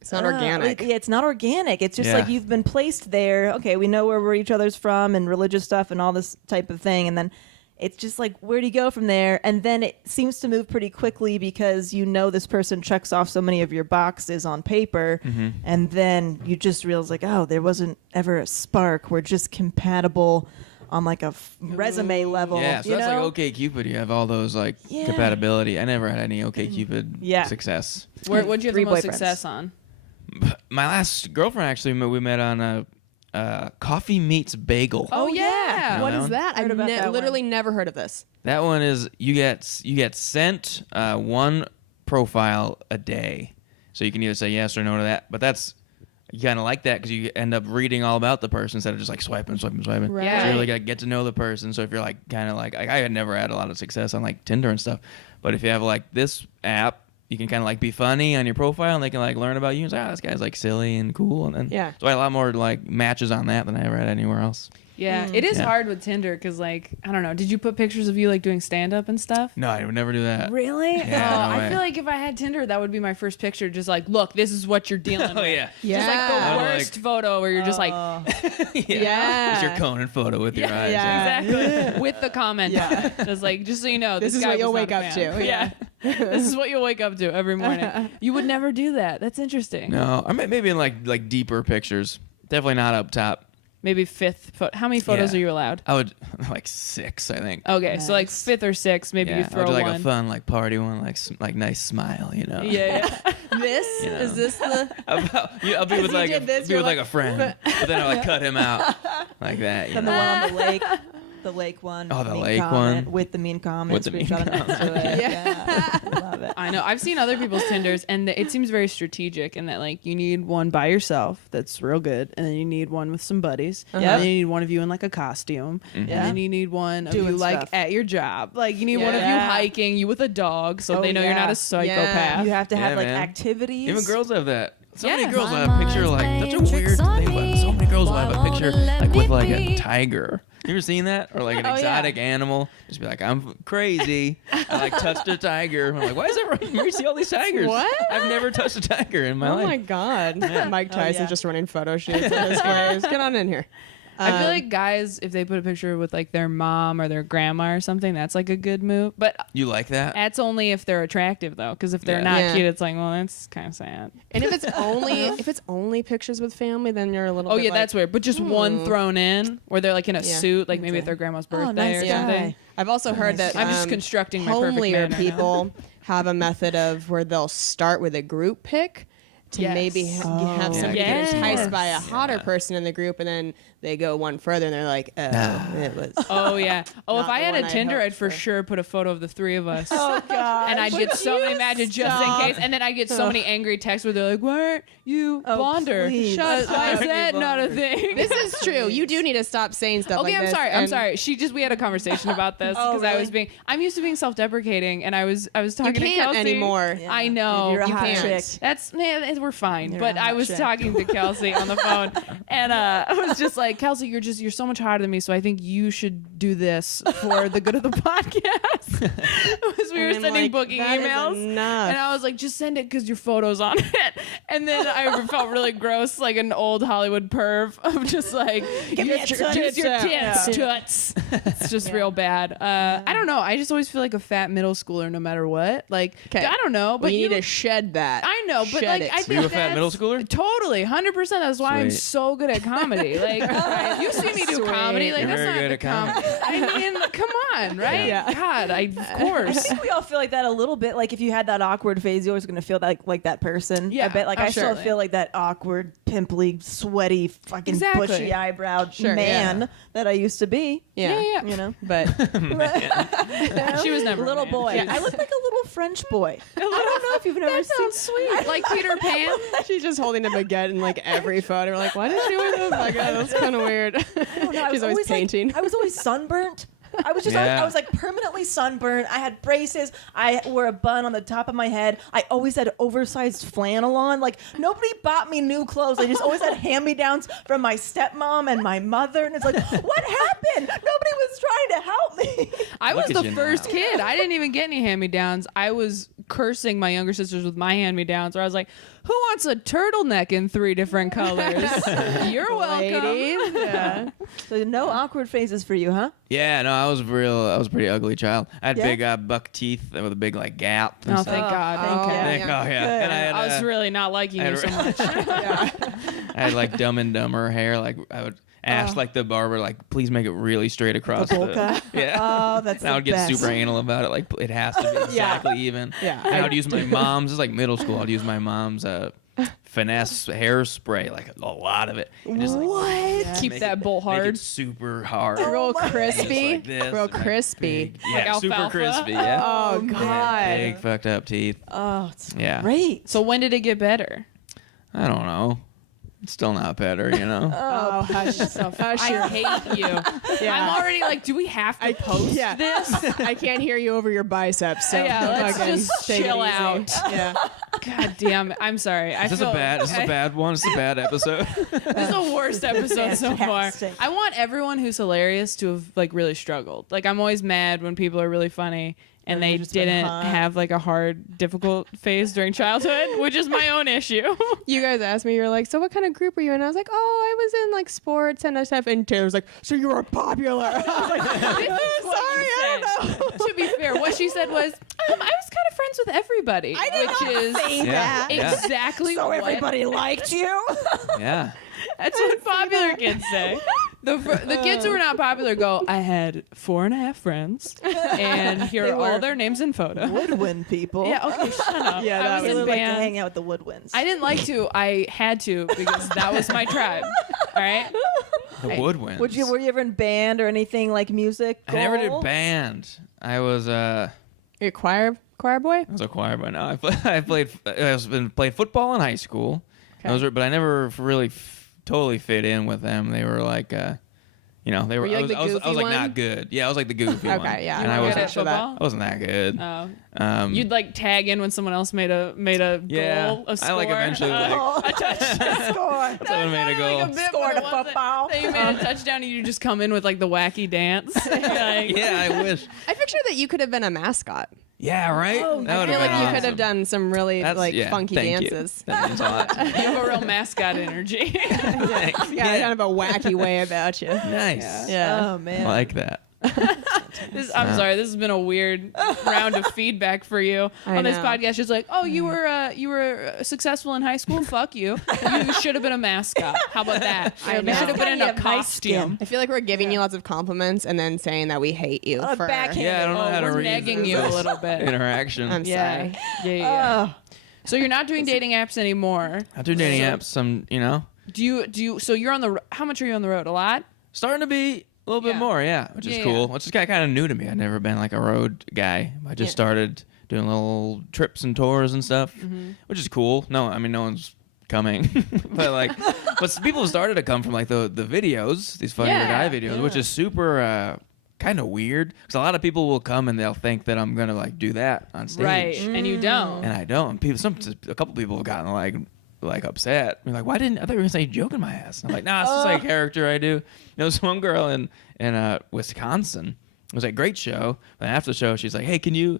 It's not organic. It's not organic. It's just Yeah. like you've been placed there. Okay, we know where we're each other's from and religious stuff and all this type of thing. And then it's just like, where do you go from there? And then it seems to move pretty quickly because you know this person checks off so many of your boxes on paper. And then you just realize like, oh, there wasn't ever a spark. We're just compatible on like a resume level. Yeah, so you that's know? like OkCupid. You have all those like Yeah. compatibility. I never had any OkCupid Yeah. success. What'd you have Three the most boyfriends. success on? My last girlfriend actually we met on a Coffee Meets Bagel. Oh, yeah. No, What that is one? that? I've Heard about that one. literally never heard of this. That one is you get sent one profile a day, so you can either say yes or no to that. But that's you kind of like that because you end up reading all about the person instead of just like swiping. Right. So you really got to get to know the person. So if you're like kind of like I had never had a lot of success on like Tinder and stuff, but if you have like this app, you can kind of like be funny on your profile and they can like learn about you and say, oh, this guy's like silly and cool. And then Yeah. so I had a lot more like matches on that than I ever had anywhere else. Yeah, it is Yeah. hard with Tinder because, like, I don't know. Did you put pictures of you like doing stand up and stuff? No, I would never do that. Really? Yeah, no I way. feel like if I had Tinder, that would be my first picture. Just like, look, this is what you're dealing Oh with. yeah. Just like Yeah. the Oh, worst photo where you're just like, Yeah. It's your Conan photo with your eyes. Yeah. exactly, with the comment. Yeah. Just like, just so you know, This is guy what you'll was wake not a up fan. to, Yeah. This is what you'll wake up to every morning. You would never do that. That's interesting. No, I mean, maybe in like deeper pictures. Definitely not up top. maybe fifth. How many photos Yeah. are you allowed? I would like 6, I think. Okay, so like Nice. fifth or sixth, maybe Yeah, you I throw would do like one. a fun like party one, like nice smile, you know. Yeah, yeah. This You know. is this the I'll be with you like did this, be you're with like a friend, but then I like cut him out like that. You Then the know? one on the lake. The lake one. Oh, the mean lake comment, one. with the mean comments. With the Screenshot mean next to it. Yeah. I love it. I know. I've seen other people's Tinders, and it seems very strategic in that, like, you need one by yourself that's real good, and then you need one with some buddies, and then you need one of you in, like, a costume, and then you need one of Doing you, like, stuff. at your job. Like, you need one of you Yeah. hiking, you with a dog, so Oh, they know you're not yeah. a psychopath. You have to have Yeah, like man. activities. Even girls have that. So many Yeah. girls My will have a picture mind's like playing that's a weird tricks on thing. But me. so many girls will Why have a won't picture it let like me with like a be? tiger. You ever seen that? Or like an Oh, yeah. exotic animal? Just be like, I'm crazy. I like touched a tiger. I'm like, why is everyone? You see all these tigers? What? I've never touched a tiger in my Oh life. my god. Mike Tyson yeah. just running photo shoots at his graves. Get on in here. I feel like guys, if they put a picture with, like, their mom or their grandma or something, that's, like, a good move. But You like that? that's only if they're attractive, though, because if they're Yeah. not Yeah. cute, it's like, well, that's kind of sad. And if it's only pictures with family, then you're a little Oh bit yeah, like, that's weird. But just one thrown in, where they're like in a Yeah. suit, like maybe at their grandma's birthday nice or guy. something. I've also heard that I'm just constructing my perfect homelier man right now. people have a method of where they'll start with a group pic to Yes. maybe have Yeah, somebody yes. get enticed by a hotter Yeah. person in the group, and then they go one further and they're like, oh, it was. Oh yeah. Oh, Not if I the had one a I Tinder, hoped I'd for for. sure put a photo of the three of us. Oh god. And I'd get so many matches just in case, and then I'd get so many angry texts where they're like, "Why aren't you Oh, blonder? please. Shut Why is up. that not a Blonder. thing?" This is true. You do need to stop saying stuff Okay, like I'm this. sorry. I'm and sorry. We had a conversation about this Oh, because I was really? I'm used to being self-deprecating, and I was You talking to can't Kelsey anymore. Yeah. I know. You're a you hot can't. chick. That's we're fine. You're but a I hot was chick. talking to Kelsey on the phone, and I was just like, Kelsey, you're so much hotter than me, so I think you should do this for the good of the podcast. Because we were I'm sending like, booking that is emails, enough. and I was like, just send it because your photo's on it. And then I felt really gross, like an old Hollywood perv of just like, Give me a just toots. your tits, Yeah. toots. It's just real bad. I don't know. I just always feel like a fat middle schooler no matter what. Like, 'Kay. I don't know, But but you need to shed that. I know, but Shed like it. I Were think you a fat middle schooler? Totally, 100%. That's why I'm Sweet. so good at comedy. Like you see me do Sweet. comedy, like You're that's very not good the at comedy. I mean, come on, right? Yeah. God, of course. I think we all feel like that a little bit. Like if you had that awkward phase, you're always going to feel like that person. Yeah, I bet. Like oh, I still surely. feel like that awkward, pimply, sweaty, fucking Exactly. bushy eyebrowed Sure, man yeah. that I used to be. yeah. Yeah. You know, But She was never a little man. boy. Yeah. I look like a little French boy. I don't know if you've never seen. Sweet, like Peter Pan. she's just holding a baguette in like every photo. We're like, why did she wear those? Like, oh, that's kind of weird. I don't know. I She's was always painting. I was always sunburnt. I was just Yeah. I was like permanently sunburned. I had braces. I wore a bun on the top of my head. I always had oversized flannel on. Like nobody bought me new clothes. I just always had hand-me-downs from my stepmom and my mother. And it's like, what happened? Nobody was trying to help me. I was Look at the you first now. kid. I didn't even get any hand-me-downs. I was cursing my younger sisters with my hand-me-downs, where I was like, "Who wants a turtleneck in 3 different colors? You're welcome." Ladies. Yeah. So no awkward phases for you, huh? Yeah, no, I was a pretty ugly child. I had Yeah? big buck teeth with a big like gap. And Oh, stuff. thank God. thank Oh, you. Thank- yeah. oh yeah. And I had, I was really not liking I had you so much. I had like Dumb and Dumber hair. Like I would ask like the barber, like, please make it really straight across. bowl cut? Yeah. Oh, that's And I the would get best. super anal about it. Like it has to be exactly even. Yeah. And I would use my mom's. It's like middle school. I'd use my mom's finesse hairspray, like a lot of it. And just, like, What? Keep make that it- bowl Make hard. it super hard. Real my- crispy. Like this, Real and, like, crispy. big- Like yeah, super alfalfa? crispy. Yeah. Oh, man. God. Big fucked up teeth. Oh, it's Yeah. great. So when did it get better? I don't know. It's still not better, you know. Oh, hush. Hush your I hate you. Yeah. I'm already like, do we have to post yeah. this? I can't hear you over your biceps. So Yeah, let's fucking just take it chill easy. out. Yeah. God damn it. I'm sorry. Is this a bad one? Is this a bad episode? This is the worst episode so far. Fantastic. I want everyone who's hilarious to have like really struggled. Like I'm always mad when people are really funny and And they you've just been didn't hot. have like a hard, difficult phase during childhood, which is my own issue. You guys asked me, you're like, so what kind of group were you in? I was like, oh, I was in like sports and stuff. And Taylor's like, so you were popular. I was like, sorry, I don't know. To be fair, what she said was, I was kind of friends with everybody, which is exactly So what everybody liked you. Yeah. that's what popular kids say. The kids who are not popular go, I had 4.5 friends, and here They are all were their names and photos. Woodwind people. Yeah, okay, shut up. Yeah, I that was I in really like to band. hang out with the woodwinds. I didn't like to. I had to because that was my tribe. All right. The Woodwinds. Were you ever in band or anything like music? I never did band. I was You're a choir boy? I was a choir by now. I played football in high school. Okay. But I never really totally fit in with them. They were like, they were. Were you like the I was goofy like one? not good. Yeah, I was like the goofy one. Okay, yeah. And You I were was good at sure that. football? I wasn't that good. Oh. You'd like tag in when someone else made a yeah. goal, a score. I like eventually like a touchdown. Score. someone made a goal. Like a bit, Scored but a it wasn't. football. Then you made a touchdown and you just come in with like the wacky dance. Like, Yeah, I wish. I picture that you could have been a mascot. Yeah, right. Oh, That I would feel have like been you awesome. could have done some really funky thank you. dances. That means a lot. you have a real mascot energy. Thanks. Yeah, kind of a wacky way about you. Nice. Yeah. Oh man. I like that. I'm sorry, this has been a weird round of feedback for you I on this know. podcast. Just like, oh, you were successful in high school. Fuck you. You should have been a mascot. How about that? I You know. should have been in You a have nice costume. I feel like we're giving you lots of compliments and then saying that we hate you for. backhand. Yeah, I don't know how to We're read nagging you a this little bit. interaction. I'm Yeah. sorry. Yeah. Oh. So you're not doing dating apps anymore. After dating apps, Do you? So you're on the. How much are you on the road? A lot. starting to be a little bit Yeah. more, yeah, which is Yeah, cool. yeah. Which is kind of new to me. I've never been like a road guy. I just started doing little trips and tours and stuff, which is cool. No one's coming, but people have started to come from like the videos, these funny Yeah, guy videos, which is super kind of weird because a lot of people will come and they'll think that I'm gonna like do that on stage, Right. And you don't. and I don't. A couple people have gotten like upset. They're like, why didn't I thought you were gonna say joking my ass? And I'm like, nah, it's just like a character I do. There was one girl in Wisconsin. It was like a great show. But after the show, she's like, hey, can you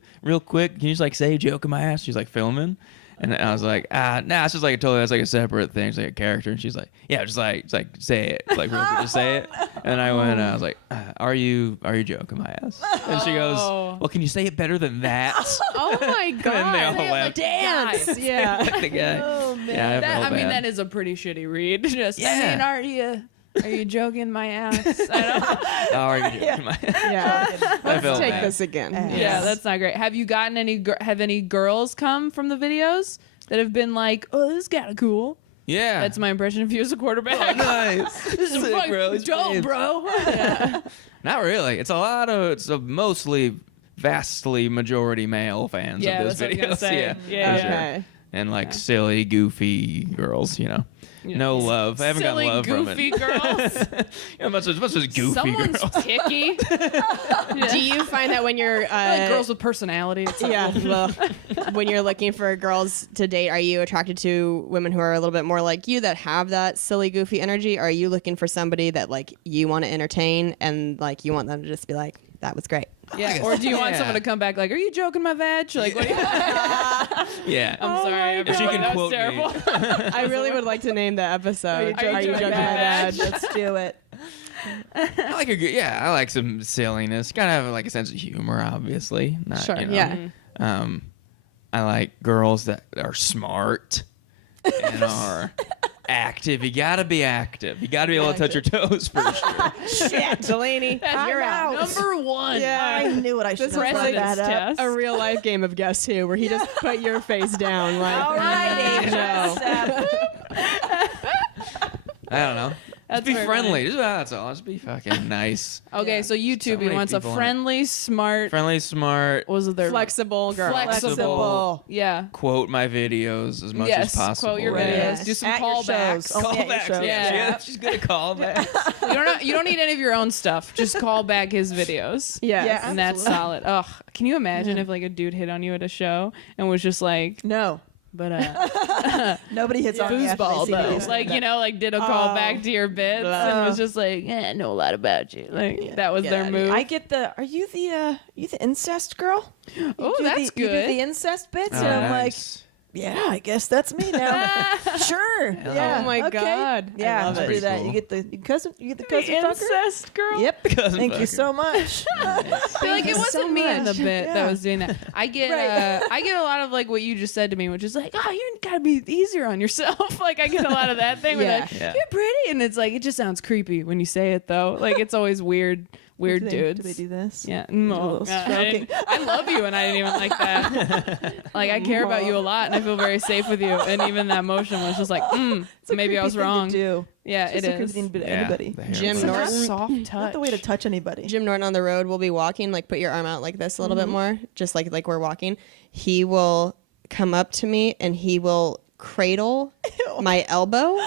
just like say joking my ass? She's like filming. And I was like, nah, it's just like that's like a separate thing. It's like a character. And she's like, yeah, just like say it. Like real quick, just say it. And I went, I was like, are you joking my ass? And she goes, well, can you say it better than that? Oh my god. And they all laughed. Dance. Yeah. Like the guy. Oh, man. Yeah, I felt bad. That is a pretty shitty read. Just, Yeah. I mean, are you joking my ass? I don't. Oh, are you joking my ass? Yeah. I Let's felt take bad. this again. Yeah, that's not great. Have you gotten have any girls come from the videos that have been like, oh, this is kind of cool? Yeah. That's my impression of you as a quarterback. nice. This is Sick, fucking bro. He's dope, playing. bro. Yeah. Not really. It's a mostly vastly majority male fans Yeah, of this that's what I was video. gonna say. Yeah, for sure. Okay. And like silly, goofy girls, No love. I haven't Silly, gotten love goofy from it. girls. Much as goofy Someone's girls. picky. Do you find that when you're Like girls with personality. It's like, yeah, well, when you're looking for girls to date, are you attracted to women who are a little bit more like you that have that silly, goofy energy? Or are you looking for somebody that like you want to entertain and like you want them to just be like, that was great? yeah. Or do you want Yeah. someone to come back like, are you joking my veg? Like, what? Yeah. I'm sorry. If she everyone, can that was quote terrible. me. I really would like to name the episode. Are you joking my dad? dad? Let's do it. I like I like some silliness. Gotta have like a sense of humor, obviously. Not, Sure, you know. yeah. I like girls that are smart and are active. You gotta be active. You gotta be able to touch your toes for sure. Shit. Delaney, You're out. Number one. Yeah. I knew it. I should This have was brought like that up. test. a real life game of Guess Who, where he just put your face down. Like, All right, no. I don't know. That's Just be very friendly. That's all. Just be fucking nice. Okay, so YouTube, So he many wants a people on it. friendly, smart. Friendly, smart. What was it there? Flexible girl. Flexible. Yeah. Quote my videos as much Yes, as possible. quote your videos. Yes. Do some At your callbacks. shows. Only at your Callbacks. shows. Yeah. She's good at callbacks. You don't need any of your own stuff. Just call back his videos. Yes. Yeah. And that's solid. Ugh. Can you imagine if like a dude hit on you at a show and was just like, No. But Nobody hits on me after they foosball see me though. do Like, that. like did a call back to your bits and was just like, I know a lot about you. Like that was their move. I get the. Are you the incest girl? Oh, that's You do good. the incest bits, Oh, and I'm like, nice. yeah, I guess that's me now. Sure. Yeah. Oh my okay. God. I Yeah, love I it. do that. Cool. You get the cousin. You get the cousin The fucker. incest girl. Yep. Cousin Thank you fucker. so much. I feel like it you wasn't so me in the much. bit Yeah. that was doing that. I get I get a lot of like what you just said to me, which is like, oh, you gotta be easier on yourself. Like I get a lot of that thing. Where Yeah. like, Yeah. you're pretty, and it's like it just sounds creepy when you say it though. Like it's always weird Do dudes. they do this? Yeah, A little I, stroking. I love you, and I didn't even like that. Like I care about you a lot, and I feel very safe with you. And even that motion was just like, It's a maybe I creepy was thing to wrong. do. Yeah, It's it just a creepy is. thing to do to Yeah, anybody. the hair Jim was- It's not Norton. Soft touch. Not the way to touch anybody. Jim Norton on the road will be walking, like put your arm out like this a little bit more, just like we're walking. He will come up to me and he will cradle my elbow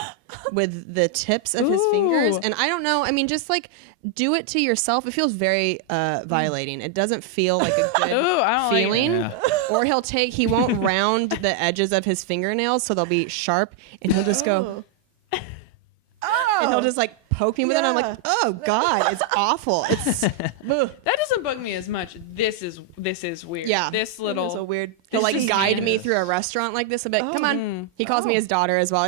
with the tips of his fingers. Ooh. And I don't know, I mean, just like do it to yourself. It feels very violating. It doesn't feel like a good Ooh, I don't like it. feeling. Yeah. Or he won't round the edges of his fingernails so they'll be sharp, and he'll just go, and he'll just like poke me with it. And I'm Yeah. like, oh God, it's awful. It's ugh. That doesn't bug me as much. This is weird. Yeah. This It's little a weird. He'll like just guide me yes. through a restaurant like this a bit. Come on. Mm. He calls me his daughter as well.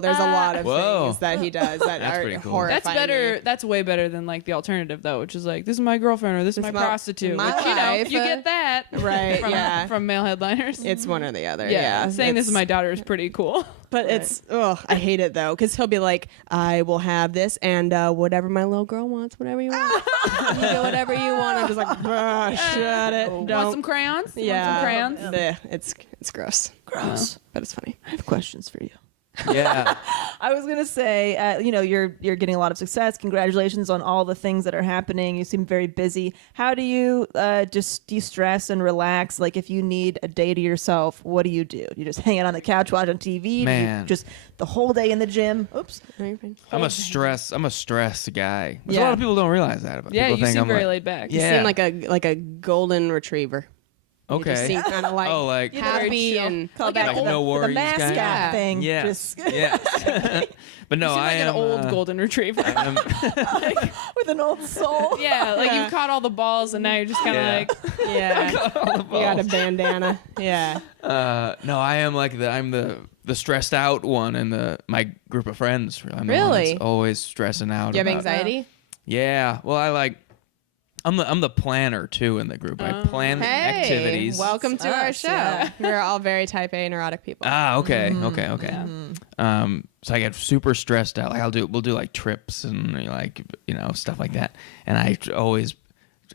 There's a lot of Whoa. things that he does that That's are pretty cool. horrifying. That's better. me. That's way better than like the alternative though, which is like this is my girlfriend or this is my prostitute. my Which, life, you get that right, from, yeah. from male headliners. It's one or the other. Yeah. saying this is It's- my daughter is pretty cool. But it's I hate it though, because he'll be like, I will have this and whatever my little girl wants, whatever you want, you get whatever you want. I'm just like, shut it. Want Don't. some crayons? Yeah. Want some crayons? Bleh. It's gross. Gross. But it's funny. I have questions for you. Yeah. I was gonna say, you're getting a lot of success. Congratulations on all the things that are happening. You seem very busy. How do you just de-stress and relax? Like, if you need a day to yourself, what do? You just hang out on the couch watching TV? Do you Man. just the whole day in the gym. Oops. I'm a stress guy. Which a Yeah. lot of people don't realize that about. Yeah, people you think seem I'm very like, laid back. You Yeah. seem like a golden retriever. You just Okay. seem kind of like Oh, like happy and Call Like back an to old- the, no the worries mascot guy. thing. Yeah. Just Yes. But no, You seem I like am an old golden retriever. I'm- with an old soul. Yeah, like you've caught all the balls and now you're just kind of Yeah. like, yeah, you got a bandana. Yeah. no, I am like I'm the stressed out one in my group of friends. I'm the one Really? that's always stressing out. Do you have about- anxiety? Yeah. Well, I'm the planner too in the group. I plan Hey, activities. welcome to our Us, show. yeah. We're all very type A neurotic people. Ah, okay, okay. yeah. So I get super stressed out. Like we'll do like trips and like stuff like that. And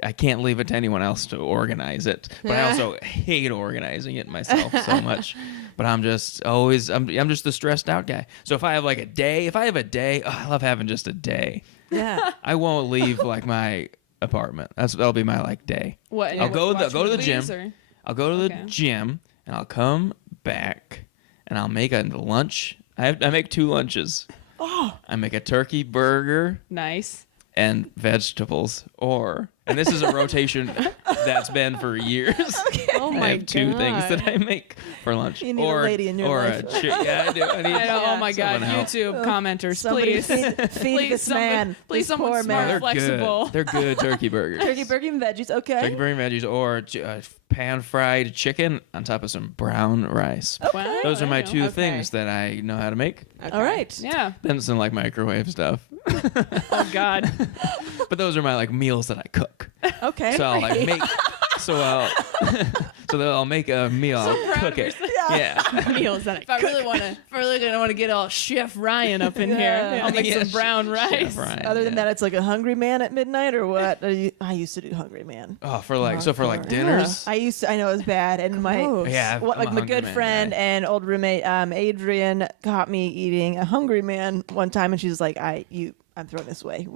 I can't leave it to anyone else to organize it. But I also hate organizing it myself so much. But I'm just the stressed out guy. So if I have a day, I love having just a day. Yeah. I won't leave like my apartment. That'll be my day. what? I'll go watch to the movies, gym. or- I'll go to the Okay. gym and I'll come back and I'll make a lunch. I make 2 lunches. Oh. I make a turkey burger Nice. and vegetables, and this is a rotation that's been for years. Oh I my have 2 things God. that I make for lunch. You need a lady in your or life. yeah, I do. I need Oh my God, someone help. YouTube commenters, Somebody please. feed this man. Please, this someone poor smart, man. They're flexible. good. They're good turkey burgers. Turkey burger and veggies. Okay. Turkey burger and veggies, or pan fried chicken on top of some brown rice. Wow, Those are my there you 2 go. things that I know how to make. Okay. All right. Yeah. Then some microwave stuff. Oh God. But those are my meals that I cook. Okay. So I'll make. So I'll make a meal. I'll cook it. Yeah. Meals that If I really want to get all Chef Ryan up in Yeah. here, I'll make Yeah, some brown rice. Chef Ryan, Other than yeah. that, it's like a Hungry Man at midnight or what? I used to do Hungry Man. Oh, for dinners. I know it was bad, and my Gross. Yeah, my Hungry good Man friend guy. and old roommate Adrian caught me eating a Hungry Man one time, and she was like, "I I'm throwing this away.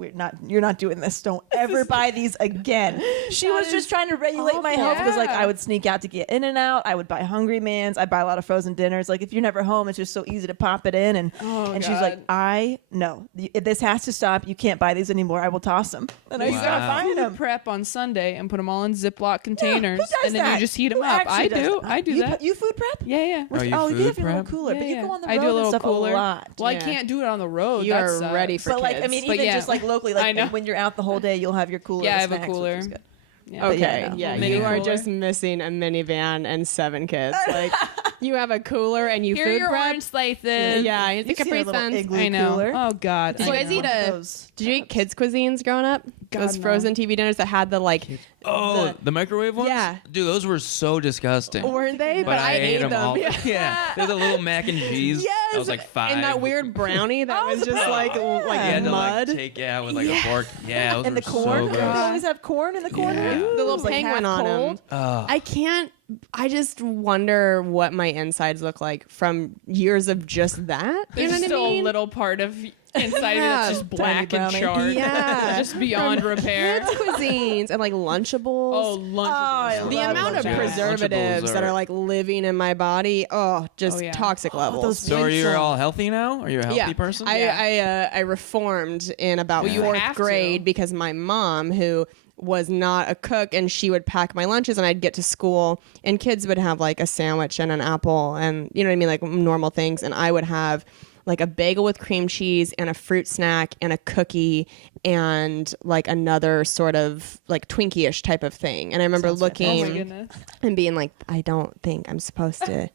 You're not doing this. Don't ever buy these again. She was just trying to regulate my health because like I would sneak out to get in and out. I would buy Hungry Man's. I buy a lot of frozen dinners. Like if you're never home, it's just so easy to pop it in. And she's like, this has to stop. You can't buy these anymore. I will toss them. And I started buying them. Prep on Sunday and put them all in Ziploc containers, who does and then that? you just heat them Who up. actually does that? I do that. You food prep? Yeah. Oh, you You food have your little prep? cooler, but you Yeah. go on the I road do a and little stuff cooler. a lot. Well, I Yeah. can't do it on the road. You That are sucks. ready for But like, kids. I mean, But even yeah. just like locally, I know. like when you're out the whole day, you'll have your cooler. Yeah, I of have a snacks, which cooler. is good. Yeah. Okay, no. yeah, Mini you are cooler. just missing a minivan and 7 kids. Like, you have a cooler and you Here are food your prep. orange slices. Yeah, You've the seen Capri a little Suns. igloo I know. cooler. Oh God. Did you I guys know. eat Did you eat kids' cuisines growing up? Those no. frozen TV dinners that had the like. Oh, the microwave ones? Yeah. Dude, those were so disgusting. Weren't they? But I ate them all. Yeah. Yeah. There's a little mac and cheese. Yes. I was like 5. And that weird brownie that was just like You had to mud. like take with like a fork. Yeah, those And were the corn. so They gross. always have corn in the corner. Yeah. The little It was, like, penguin half on them. cold. I can't. I just wonder what my insides look like from years of just that. There's you know what still I mean? a little part of inside of you that's just Tiny black and brownie. charred. Yeah. Just beyond repair. Kids' cuisines and like Lunchables. Oh, Lunchables. The love amount of Lunchables. preservatives Lunchables that are- are like living in my body, just Oh, yeah. toxic levels. those So are you all healthy now? Are you a healthy person? I reformed in about Well, you 4th have to. grade because my mom, who was not a cook, and she would pack my lunches, and I'd get to school, and kids would have like a sandwich and an apple, and you know what I mean, like normal things, and I would have like a bagel with cream cheese and a fruit snack and a cookie and like another sort of like Twinkie-ish type of thing. And I remember Oh my looking goodness. and being like, I don't think I'm supposed to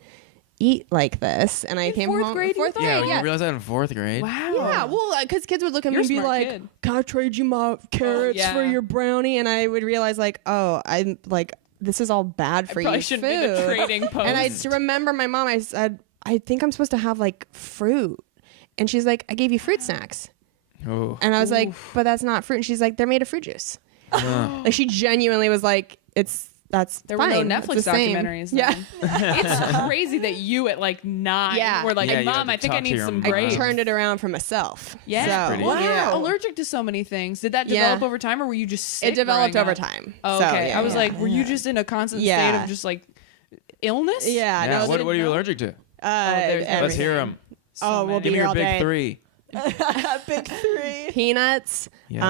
eat like this. And I came 4th home. grade, you 4th thought? Yeah, grade, you realized that in 4th grade. Wow. yeah, well, because kids would look at me You're and a be smart like, kid. "Can I trade you my carrots yeah. for your brownie?" And I would realize, like, oh, I'm like, this is all bad for Probably you. shouldn't food. be the trading post. And I remember my mom. I said, I think I'm supposed to have like fruit, and she's like, I gave you fruit snacks, Oh. and I was like, but that's not fruit. And she's like, they're made of fruit juice. Like she genuinely was like, that's There fine. were no It's Netflix the same. documentaries. Yeah. Then. It's crazy that you at like 9 Yeah. were like, Yeah, hey, you had Mom, to I think I talk to need your some mom. I grapes. turned it around for myself. Yeah. Pretty Wow. Yeah. Allergic to so many things. Did that Yeah. develop over time, or were you just sick It developed growing over up? time. Oh, So, okay. yeah, I was yeah. like, were you just in a constant state Yeah. of just like illness? Yeah. Yeah, no, what are you allergic to? there's Let's hear them. Oh, we'll Give be me here your all big day. 3. Big 3. Peanuts, Yeah.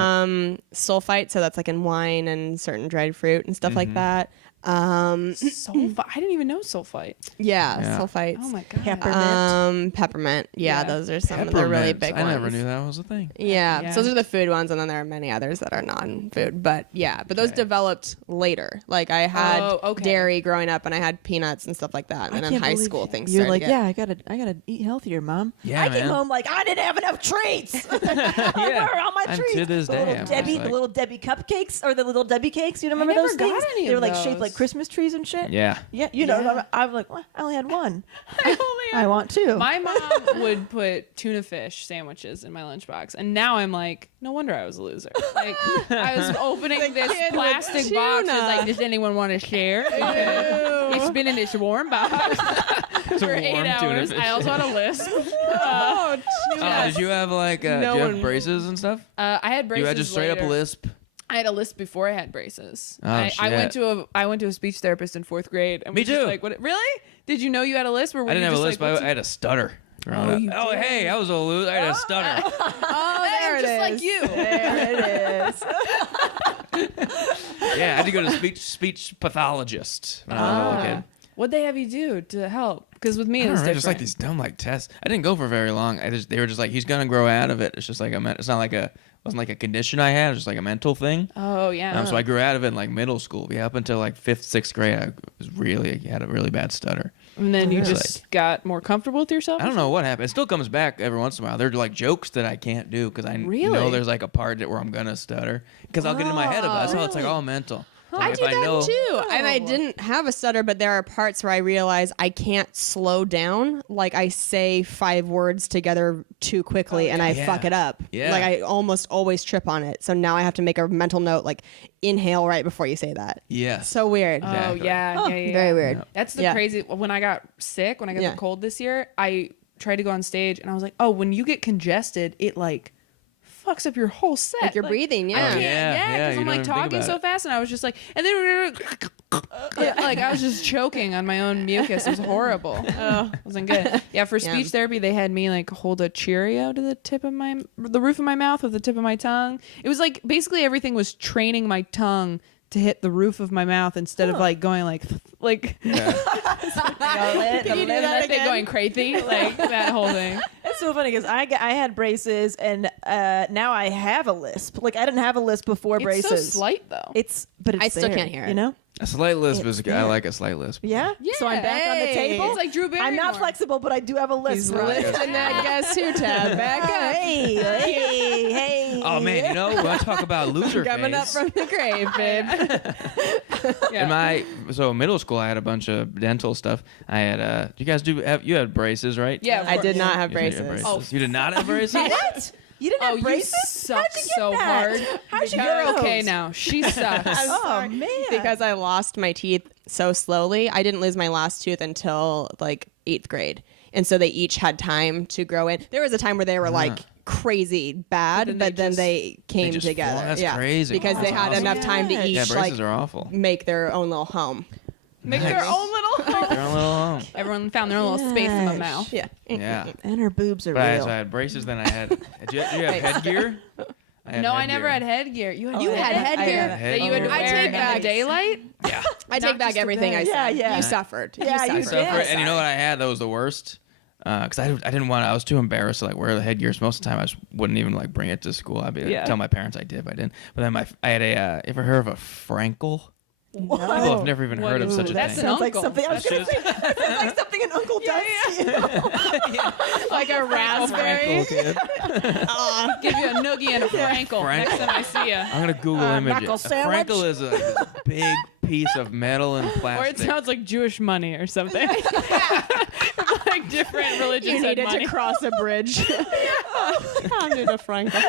sulfite, so that's like in wine and certain dried fruit and stuff like that. Sulfite. I didn't even know sulfite. Yeah, Yeah. sulfites. Oh my god. Peppermint. Peppermint. Yeah, Yeah. those are some of the really big I ones. never knew that was a thing. Yeah. Yeah. So those are the food ones, and then there are many others that are non-food. But yeah, but those Okay. developed later. Like I had Oh, okay. dairy growing up, and I had peaps and stuff like that. And then in high school, things You're started like, to get- yeah, I gotta eat healthier, Mom. Yeah, I came man. home like I didn't have enough treats. Where are all my And treats? to this the day, little I'm just Debbie, like- the little Debbie cupcakes or the little Debbie cakes. You remember never those got things? any They were of like shaped like those. Christmas trees and shit. Yeah. Yeah, you know. Yeah. I'm like, well, I only had one. I only I want two. My mom would put tuna fish sandwiches in my lunchbox, and now I'm like, no wonder I was a loser. Like I was opening this kid with plastic box, and tuna. like, does anyone want to share? It's been in this warm box for 8 warm tuna hours. fish. I also had a list. Did you have like No do you have one- braces and stuff? I had braces. You had just straight later. up lisp. I had a lisp before I had braces. Oh, I went shit. to a speech therapist in 4th grade. And Me was just too. Like, what? Really? Did you know you had a lisp? Or were I didn't you have a just lisp. Like, I had a stutter. growing Oh, up. you Oh, did? hey, I was a loser. I had a stutter. Oh, there I'm it just is. like you. There it is. Yeah, I had to go to speech pathologist when I was a little kid. What'd they have you do to help? Because with me, I it don't was know, different. just like these dumb like tests. I didn't go for very long. They were just like, he's gonna grow out of it. It's just like it's not like wasn't like a condition I had. It was just like a mental thing. Oh yeah. So I grew out of it in like middle school. Yeah, up until like 5th, 6th grade, I had a really bad stutter. And then you Really? just got more comfortable with yourself. I don't know what happened. It still comes back every once in a while. They're like jokes that I can't do because I Really? know there's like a part where I'm gonna stutter because I'll get in my head about it. So it's like all mental. So I if do that know, too. And I didn't have a stutter, but there are parts where I realize I can't slow down. Like I say 5 words together too quickly and I Yeah. fuck it up. Yeah. Like I almost always trip on it. So now I have to make a mental note, like inhale right before you say that. Yes. So weird. Oh Exactly. yeah. Very weird. That's the Yeah. crazy. When I got sick, when I got Yeah. the cold this year, I tried to go on stage and I was like, oh, when you get congested, it like fucks up your whole set. Like you're Like, breathing, I yeah. can't, Yeah, because you I'm don't like even think talking about so it. fast, and I was just like, and then like I was just choking on my own mucus. It was horrible. Oh, it wasn't good. Yeah, for Yeah. speech therapy, they had me like hold a Cheerio to the roof of my mouth with the tip of my tongue. It was like basically everything was training my tongue to hit the roof of my mouth instead of like going like Yeah. Can you do that thing going crazy, like that whole thing. It's so funny because I had braces and now I have a lisp. Like I didn't have a lisp before It's braces. so slight though. But it's I still there, can't hear it. You know? A slight lisp It's is there. I like a slight lisp. Yeah. So I'm back on the Hey. table. It's like Drew Barrymore. I'm not flexible, but I do have a lisp. He's right? lifting that Guess Who tab back up. Hey. Oh man, you know, we want to talk about loser Coming up phase. from the grave, babe. Yeah. In my middle school, I had a bunch of dental stuff. I had you guys you had braces, right? Yeah, of I course. did not have You had braces. Oh. You did not have braces. What? You didn't Oh, have you braces? suck How'd you get so that? hard. How'd you get You're those? okay now. She sucks. Oh man. Because I lost my teeth so slowly. I didn't lose my last tooth until like 8th grade. And so they each had time to grow in. There was a time where they were like crazy bad, but then they came just together. flew. That's yeah. crazy. Because they That's had awesome. enough time to each Yeah, like braces are awful. make their own little home. Make their own little home. They're a little home. Everyone found their own little space in the Gosh. mouth. Yeah. Yeah. And her boobs are But real. so I had braces. Then I had. Did you have headgear? had No, I headgear. never had headgear. You had, You had headgear? that you had to I wear take in back- the daylight? Yeah. I Not take back just a everything I bed. said. Yeah. You suffered. Yeah, you suffered. did. And you know what I had? That was the worst. Because I didn't want. I was too embarrassed to like wear the headgears. Most of the time, I just wouldn't even like bring it to school. I'd be like, Yeah. tell my parents I did, but I didn't. But then I had a. Ever heard of a Frankel? People have never even heard of such a That's thing. an Sounds like uncle. something. I was gonna say. That sounds like something an uncle does to you. Like a raspberry. Frankel, kid. Give you a noogie and a Frankel Frankel. next time I see you. I'm gonna Google image it. knuckle A sandwich? Frankel is a big piece of metal and Or it plastic. sounds like Jewish money or something. Like different religions You had needed money. to cross a bridge. I need a Frankel.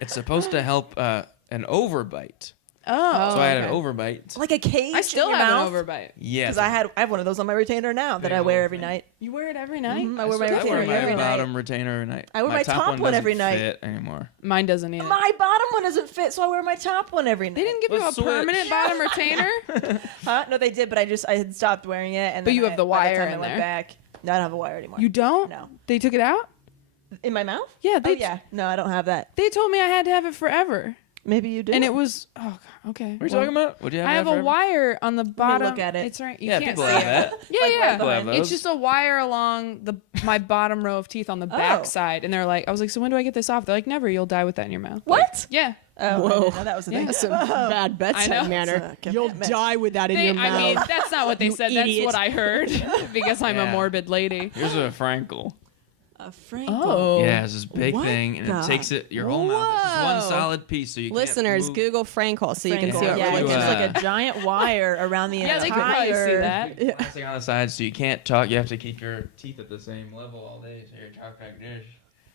It's supposed to help an overbite. Oh, So I had okay. an overbite. Like a cage. I still in your have mouth? an overbite. Yes. Because I have one of those on my retainer now that I wear every night. You wear it every night? I wear my I retainer wear my every night. bottom retainer every night. I wear my top one doesn't every night. Fit anymore. Mine doesn't either. My bottom one doesn't fit, so I wear my top one every night. They didn't give you a Let's switch. permanent bottom retainer? Huh? No, they did, but I had stopped wearing it. And But then you have the by wire time in I went there. back. No, I don't have a wire anymore. You don't? No. They took it out? In my mouth? Yeah, Oh they yeah. No, I don't have that. They told me I had to have it forever. Maybe you did. And it was God, okay. What are you talking about? What do you have? I have a forever? wire on the bottom. look at it. It's right. You Yeah, can't people see have it. that. Yeah, Like, yeah. right People have It's those. just a wire along my bottom row of teeth on the back side, and they're like, I was like, so when do I get this off? They're like, never. You'll die with that in your mouth. What? Like, yeah. Oh, I didn't know that was the thing. Yeah. Some bad I bedside know. manner. It's a You'll commitment. die with that in your mouth. I mean, that's not what they You said. idiot. That's what I heard because I'm a Yeah. morbid lady. Here's a Frankel. A Frankel. Oh. Yeah, it's this big What thing, and the- it takes it your whole mouth. It's just one Whoa. solid piece, so you Listeners, can't move. Google Frankel so you can see Frankel. what Yeah, we're it's looking just at. like a giant wire around the Yeah, entire. they could probably see that. Plastic on the side, so you can't talk. You have to keep your teeth at the same level all day, so you're talking like this.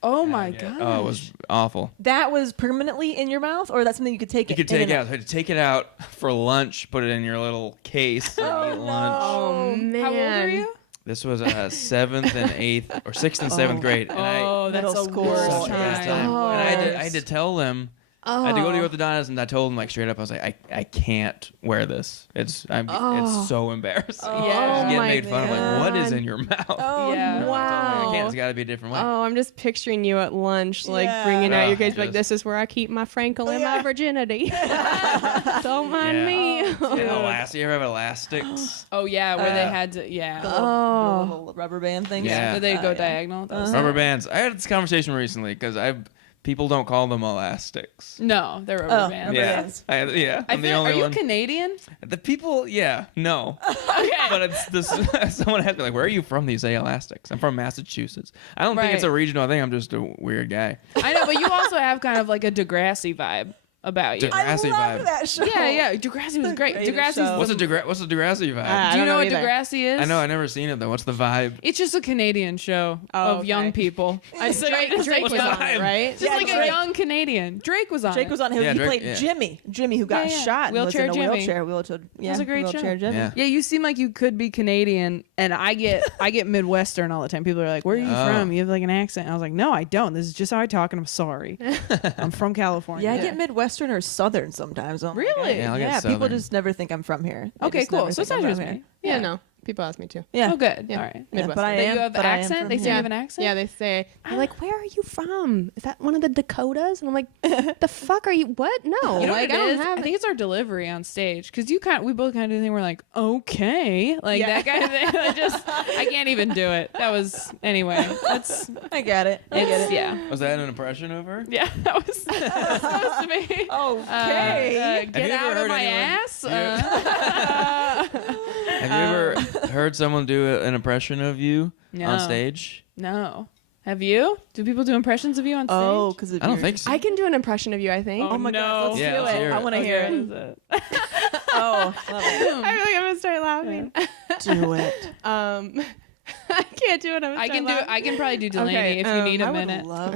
Oh my Yeah. god. Oh, it was awful. That was permanently in your mouth, or that's something you could take. You could take it out. I had to take it out for lunch, put it in your little case, and eat lunch. Oh, man. How old are you? This was 7th and 8th, or 6th and 7th grade, and Oh, that's Middle a school worst time. such a bad time. Oh. And I had to tell them. I had to go to the orthodontist, and I told him like straight up, I was like, I can't wear this. It's so embarrassing. Yeah. Just getting my made fun of. Like, what is God. in your mouth? Oh, Yeah. no. Wow. I can't. It's got to be a different way. Oh, I'm just picturing you at lunch, like Yeah. bringing out your case, Just- like this is where I keep my Frankel and my Yeah. virginity. Don't mind Yeah. me. And you ever have elastics? Oh yeah, where they had to. Yeah. The little rubber band thing. Yeah. Did they go yeah. diagonal? That was- Rubber bands. I had this conversation recently because people don't call them elastics. No, they're rubber Oh, bands. rubber Yeah, bands. I'm I the feel, only are you one. Canadian? The people, no. Okay. But it's this. Someone had to be like, "Where are you from?" These say elastics. I'm from Massachusetts. I don't think it's Right. a regional thing. I'm just a weird guy. I know, but you also have kind of like a Degrassi vibe. about you. I love Degrassi vibe. that show. Yeah, Degrassi was great. Greatest Degrassi's show. What's a Degrassi vibe? I Do you don't know know what either. Degrassi is? I know. I never seen it though. What's the vibe? It's just a Canadian show of young people. Drake was What's on the it, vibe? right? Just Yeah, like a Drake. young Canadian. Drake was on Drake it. was on him. Yeah, He Drake, played yeah. Jimmy who got Yeah, yeah. shot and was Wheelchair in a Jimmy. wheelchair. Yeah, was a great wheelchair show. Jimmy. Yeah. Yeah, you seem like you could be Canadian, and I get Midwestern all the time. People are like, "Where are you Oh. from? You have like an accent." And I was like, "No, I don't. This is just how I talk, and I'm sorry. I'm from California." Yeah, I get Midwestern or Southern sometimes. Oh my Really? God. Yeah, I'll get Yeah, people Southern. just never think I'm from here. They Okay, just cool. never So it's think not I'm just from me. Yeah, no. People ask me too. Yeah. Oh, good. Yeah. All right. Midwest. But I That am. you have but an I am accent? from They say here. you have an accent? Yeah, they say, they're like, where are you from? Is that one of the Dakotas? And I'm like, the fuck are you? What? No. You know like, what I it don't is? have I think it's our delivery on stage because we both kind of do the thing. We're like, okay, like Yeah. that kind of thing. I can't even do it. That was anyway. That's I get it. I get it. yeah, Was that an impression of her? yeah. That was supposed to be. Okay. Get you ever out of heard my anyone- ass. Have you ever heard someone do an impression of you No. on stage? No. Have you? Do people do impressions of you on stage? Oh, because I don't think so. I can do an impression of you, I think. Oh my God, let's Yeah, do let's it. hear I it. want to hear it. Oh, love it. I feel like I'm going to start laughing. Do it. I can't do it. I can do. I can probably do Delaney Okay, if you need a I would minute. love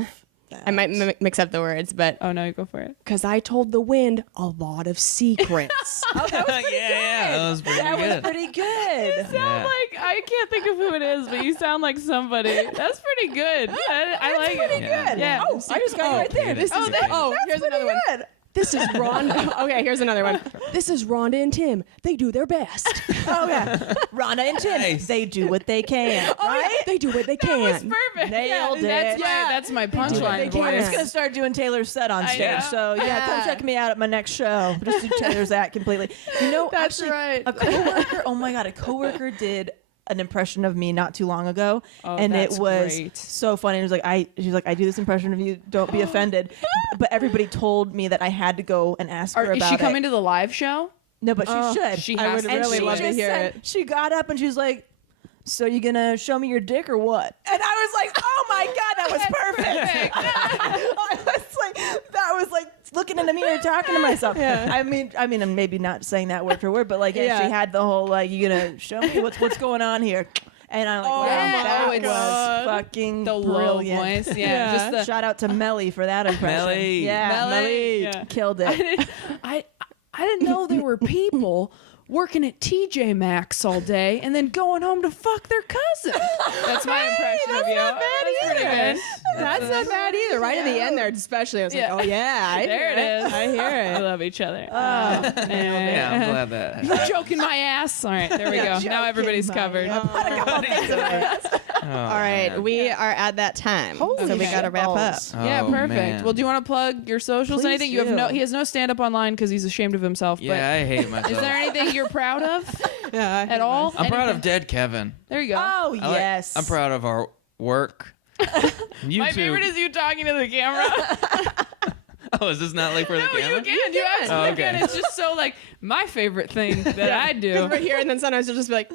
that. I might mix up the words, but Oh no, you go for it. because I told the wind a lot of secrets. Oh, that was pretty Yeah, that was pretty That was good. pretty good. Yeah. Like I can't think of who it is, but you sound like somebody. That's pretty good. I like it. Yeah. Yeah. Oh, I just got it right there. This is Here's another one. Good. This is Rhonda. Okay, here's another one. This is Rhonda and Tim. They do their best. Oh yeah, Rhonda and Tim. Nice. They do what they can. Right? They do what they That was can. perfect. Nailed That's it. that's my punchline can. I'm just voice. gonna start doing Taylor's set on I stage. know. So yeah, come check me out at my next show. Just do Taylor's act completely. You know, That's actually, right. a coworker. Oh my God, a coworker did an impression of me not too long ago, Oh, and it that's was great. so funny. It was like she's like, I do this impression of you. Don't be offended. But everybody told me that I had to go and ask her Is about she it. coming to the live show? No, but she should. She I has would to. And really she love to just hear said, it. She got up and she was like, so you gonna show me your dick or what? And I was like, oh my God, that was perfect. I was like looking in the mirror talking to myself. Yeah. I mean, I'm maybe not saying that word for word, but like, yeah, Yeah. she had the whole like, you gonna show me what's going on here? And I'm like, wow, yeah. that Oh, was it's fucking the low brilliant. voice. Yeah. Just the, Shout out to Melly for that impression. Melly. Yeah, Melly. Yeah. killed it. I didn't know there were people working at TJ Maxx all day and then going home to fuck their cousin. That's my impression of you. That's pretty good. That's not bad either. Right at the end there, especially, I was Yeah. like, oh yeah, I There hear it is. I hear I it. love each other. Anyway. Yeah, I'm glad that. You're joking my ass. All right, there we go. Now everybody's covered. All All right, we are at that time, so we got to wrap up. Yeah, perfect. Well, do you want to plug your socials? Please Anything? You have do. he has no stand up online because he's ashamed of himself. Yeah, I hate myself. But is there anything you're proud of Yeah, at all? I'm proud of Anything? Dead Kevin. There you go. Oh I like- yes, I'm proud of our work. YouTube. My favorite is you talking to the camera. Oh, is this not like for the No, camera? you can. You absolutely Oh, okay. can. It's just so like my favorite thing that I do. Because we're here, and then sometimes you'll just be like,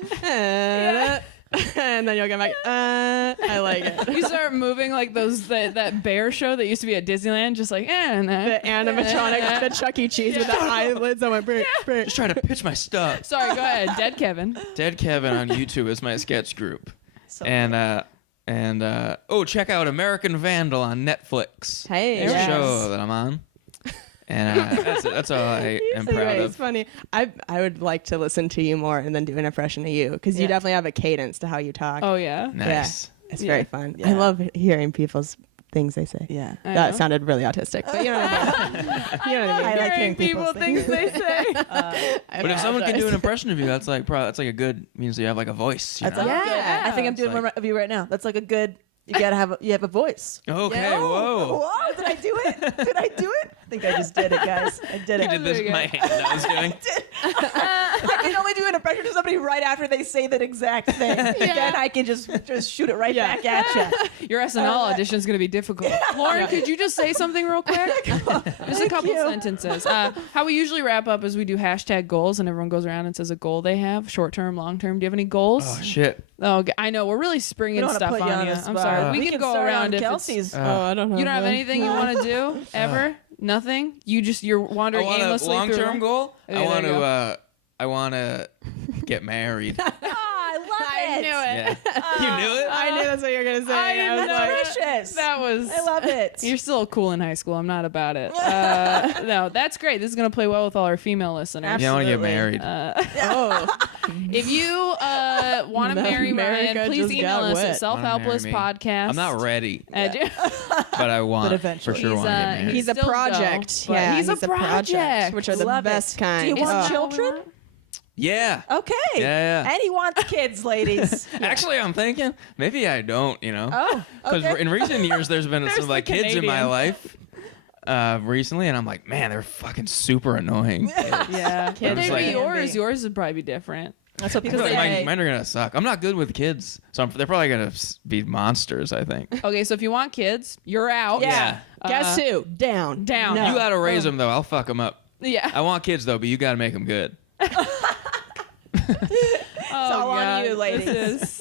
and then you'll get back. I like it. You start moving like that bear show that used to be at Disneyland, just like The animatronic, the Chuck E. Cheese with the eyelids on my brain. Just trying to pitch my stuff. Sorry, go ahead. Dead Kevin. Dead Kevin on YouTube is my sketch group. And check out American Vandal on Netflix. Hey, It's Yes. a show that I'm on. And that's all I am proud It's of. funny. I would like to listen to you more and then do an impression of you because you Yeah. definitely have a cadence to how you talk. Oh yeah. Nice. It's Yeah. very fun. Yeah. I love hearing people's things they say. yeah. I That know. sounded really autistic, but you know what I mean. You know what I mean. I like Hearing hearing people people's things they say. But if someone can do an impression of you, that's like that's like a good means you have like a voice. You That's know? like Yeah. good. I think I'm It's doing like- one of you right now. That's like a good. You gotta have you have a voice. Okay. Yeah. Whoa. Whoa! Did I do it? Did I do it? I think I just did it, guys. I did You it. did this with my hand I was doing. I can only do an impression of somebody right after they say that exact thing. Then I can just shoot it right back at you. Your SNL audition is going to be difficult. Lauren, could you just say something real quick? Just a couple you. sentences. How we usually wrap up is we do hashtag goals, and everyone goes around and says a goal they have, short term, long term. Do you have any goals? Oh shit. Oh, I know we're really springing We don't stuff wanna put you on on you. the I'm spot. sorry. We can go start around on if it's, Kelsey's. Oh, I don't know. you don't have anything you want to do ever. Nothing. You're wandering I want a aimlessly through long-term life? goal. Okay, there you go. I want to get married. I love I it. knew it. Yeah. You knew it? I knew that's what you were gonna say. I didn't was know like, that. Delicious. That was. I love it. You're still cool in high school. I'm not about it. No, that's great. This is gonna play well with all our female listeners. Yeah, I want to get Absolutely. married. oh, If you want to marry America Ryan, please just email got us wet. at Self-Helpless Wanna marry me. Podcast. I'm not ready, at- but I want. But eventually. For sure, He's, want to get married. he's a Still project. go, but Yeah, he's a project. which are the Love it. best kind. Do you want Oh. children? Yeah. Okay. Yeah. And he wants kids, ladies. Actually, I'm thinking maybe I don't. Oh, Because okay. in recent years, there's been some like the kids in my Canadian. life recently, and I'm like, man, they're fucking super annoying. Yeah. Kids But maybe like- yours. Yours would probably be different. That's what people Because say. they- Mine are gonna suck. I'm not good with kids, so they're probably gonna be monsters. I think. Okay, so if you want kids, you're out. Yeah. Guess who? Down. Down. No. You gotta raise them though. I'll fuck them up. Yeah. I want kids though, but you gotta make them good. It's all on you, ladies.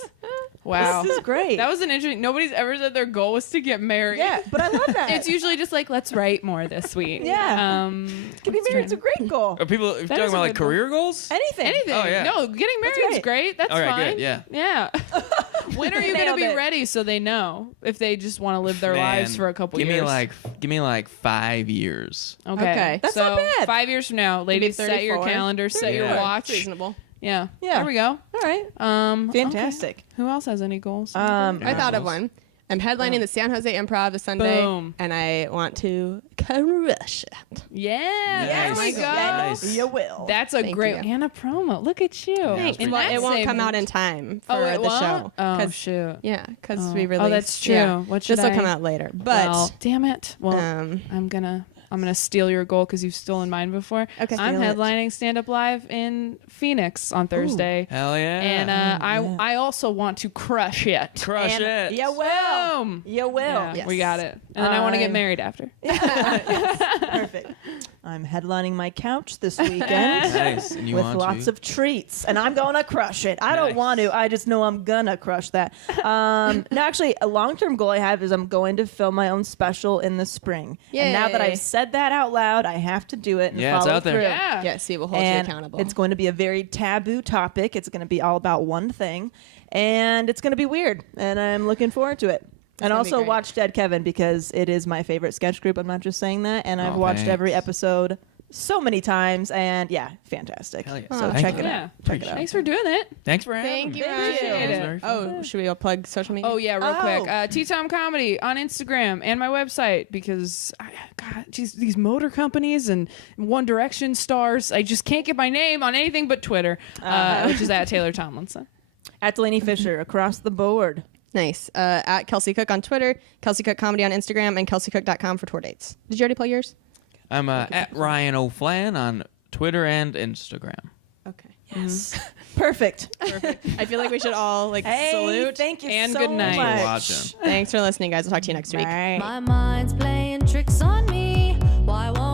Wow. This is great. That was an interesting. Nobody's ever said their goal was to get married. yeah, but I love that. It's usually just like, let's write more this week. Yeah. let's Get me married. It's a try- great goal. Are people That talking is a about like good goal. career goals? Anything. Anything. Oh, yeah. No, getting married is right. great. That's All right, fine. good, yeah. Yeah. When are you going to Nailed be it. ready so they know if they just want to live their lives Man, for a couple give years? Give me like 5 years. Okay. That's so not bad. 5 years from now, ladies, set your 34. calendar, set your Yeah. watch. Reasonable. Yeah. Yeah. There we go. All right. Fantastic. Okay. Who else has any goals? I thought of Goals. one. I'm headlining the San Jose Improv this Sunday, Boom. and I want to crush it. yeah. There Nice. we go. Nice. You will. That's a Thank great you. and a promo. Look at you. Thanks. In Well, that it won't same- come out in time for Oh, it the won't? show. Oh 'Cause- shoot. Yeah, because Oh. we Oh, released. that's true. Yeah. What should This will I- come out later, but Well, damn it. Well, um, I'm gonna steal your goal because you've stolen mine before. Okay. I'm Steal it. headlining Stand Up Live in Phoenix on Thursday, Hell yeah. and I also want to crush it. Crush And it. You will. Boom. You will. Yeah, Yes. we got it. And then I want to get I'm- married after. Perfect. I'm headlining my couch this weekend. Nice. And you with want lots to? of treats, and I'm gonna crush it. I don't Nice. want to. I just know I'm gonna crush that. No, actually, a long-term goal I have is I'm going to film my own special in the spring. And now that Yay. I've said that out loud, I have to do it and Yeah, it's follow out there. through. Yeah. yes, we will hold And you accountable. it's going to be a very taboo topic. It's going to be all about one thing, and it's going to be weird. And I'm looking forward to it. And gonna be also great. watch Dead Kevin because it is my favorite sketch group. I'm not just saying that. And I've Oh, watched every thanks. episode so many times, and yeah, fantastic. Hell yeah. So Thank check you. it Yeah. out. Check it out. Thanks for doing it. Thanks for having Thank me. you, Thank Ryan. you. That was very fun. Oh, should we plug social media? Oh yeah, real Oh. quick. Tea Time Comedy on Instagram and my website because God, geez, these motor companies and One Direction stars. I just can't get my name on anything but Twitter, which is at Taylor Tomlinson. At Delaney Fisher across the board. Nice. At Kelsey Cook on Twitter, Kelsey Cook Comedy on Instagram, and kelseycook.com for tour dates. Did you already plug yours? I'm at Ryan O'Flanagan on Twitter and Instagram. Okay. Yes. Perfect. I feel like we should all Hey, salute. thank you And so good night. much. Thanks for watching. Thanks for listening, guys. We'll talk to you next week. Bye. My mind's playing tricks on me. Why won't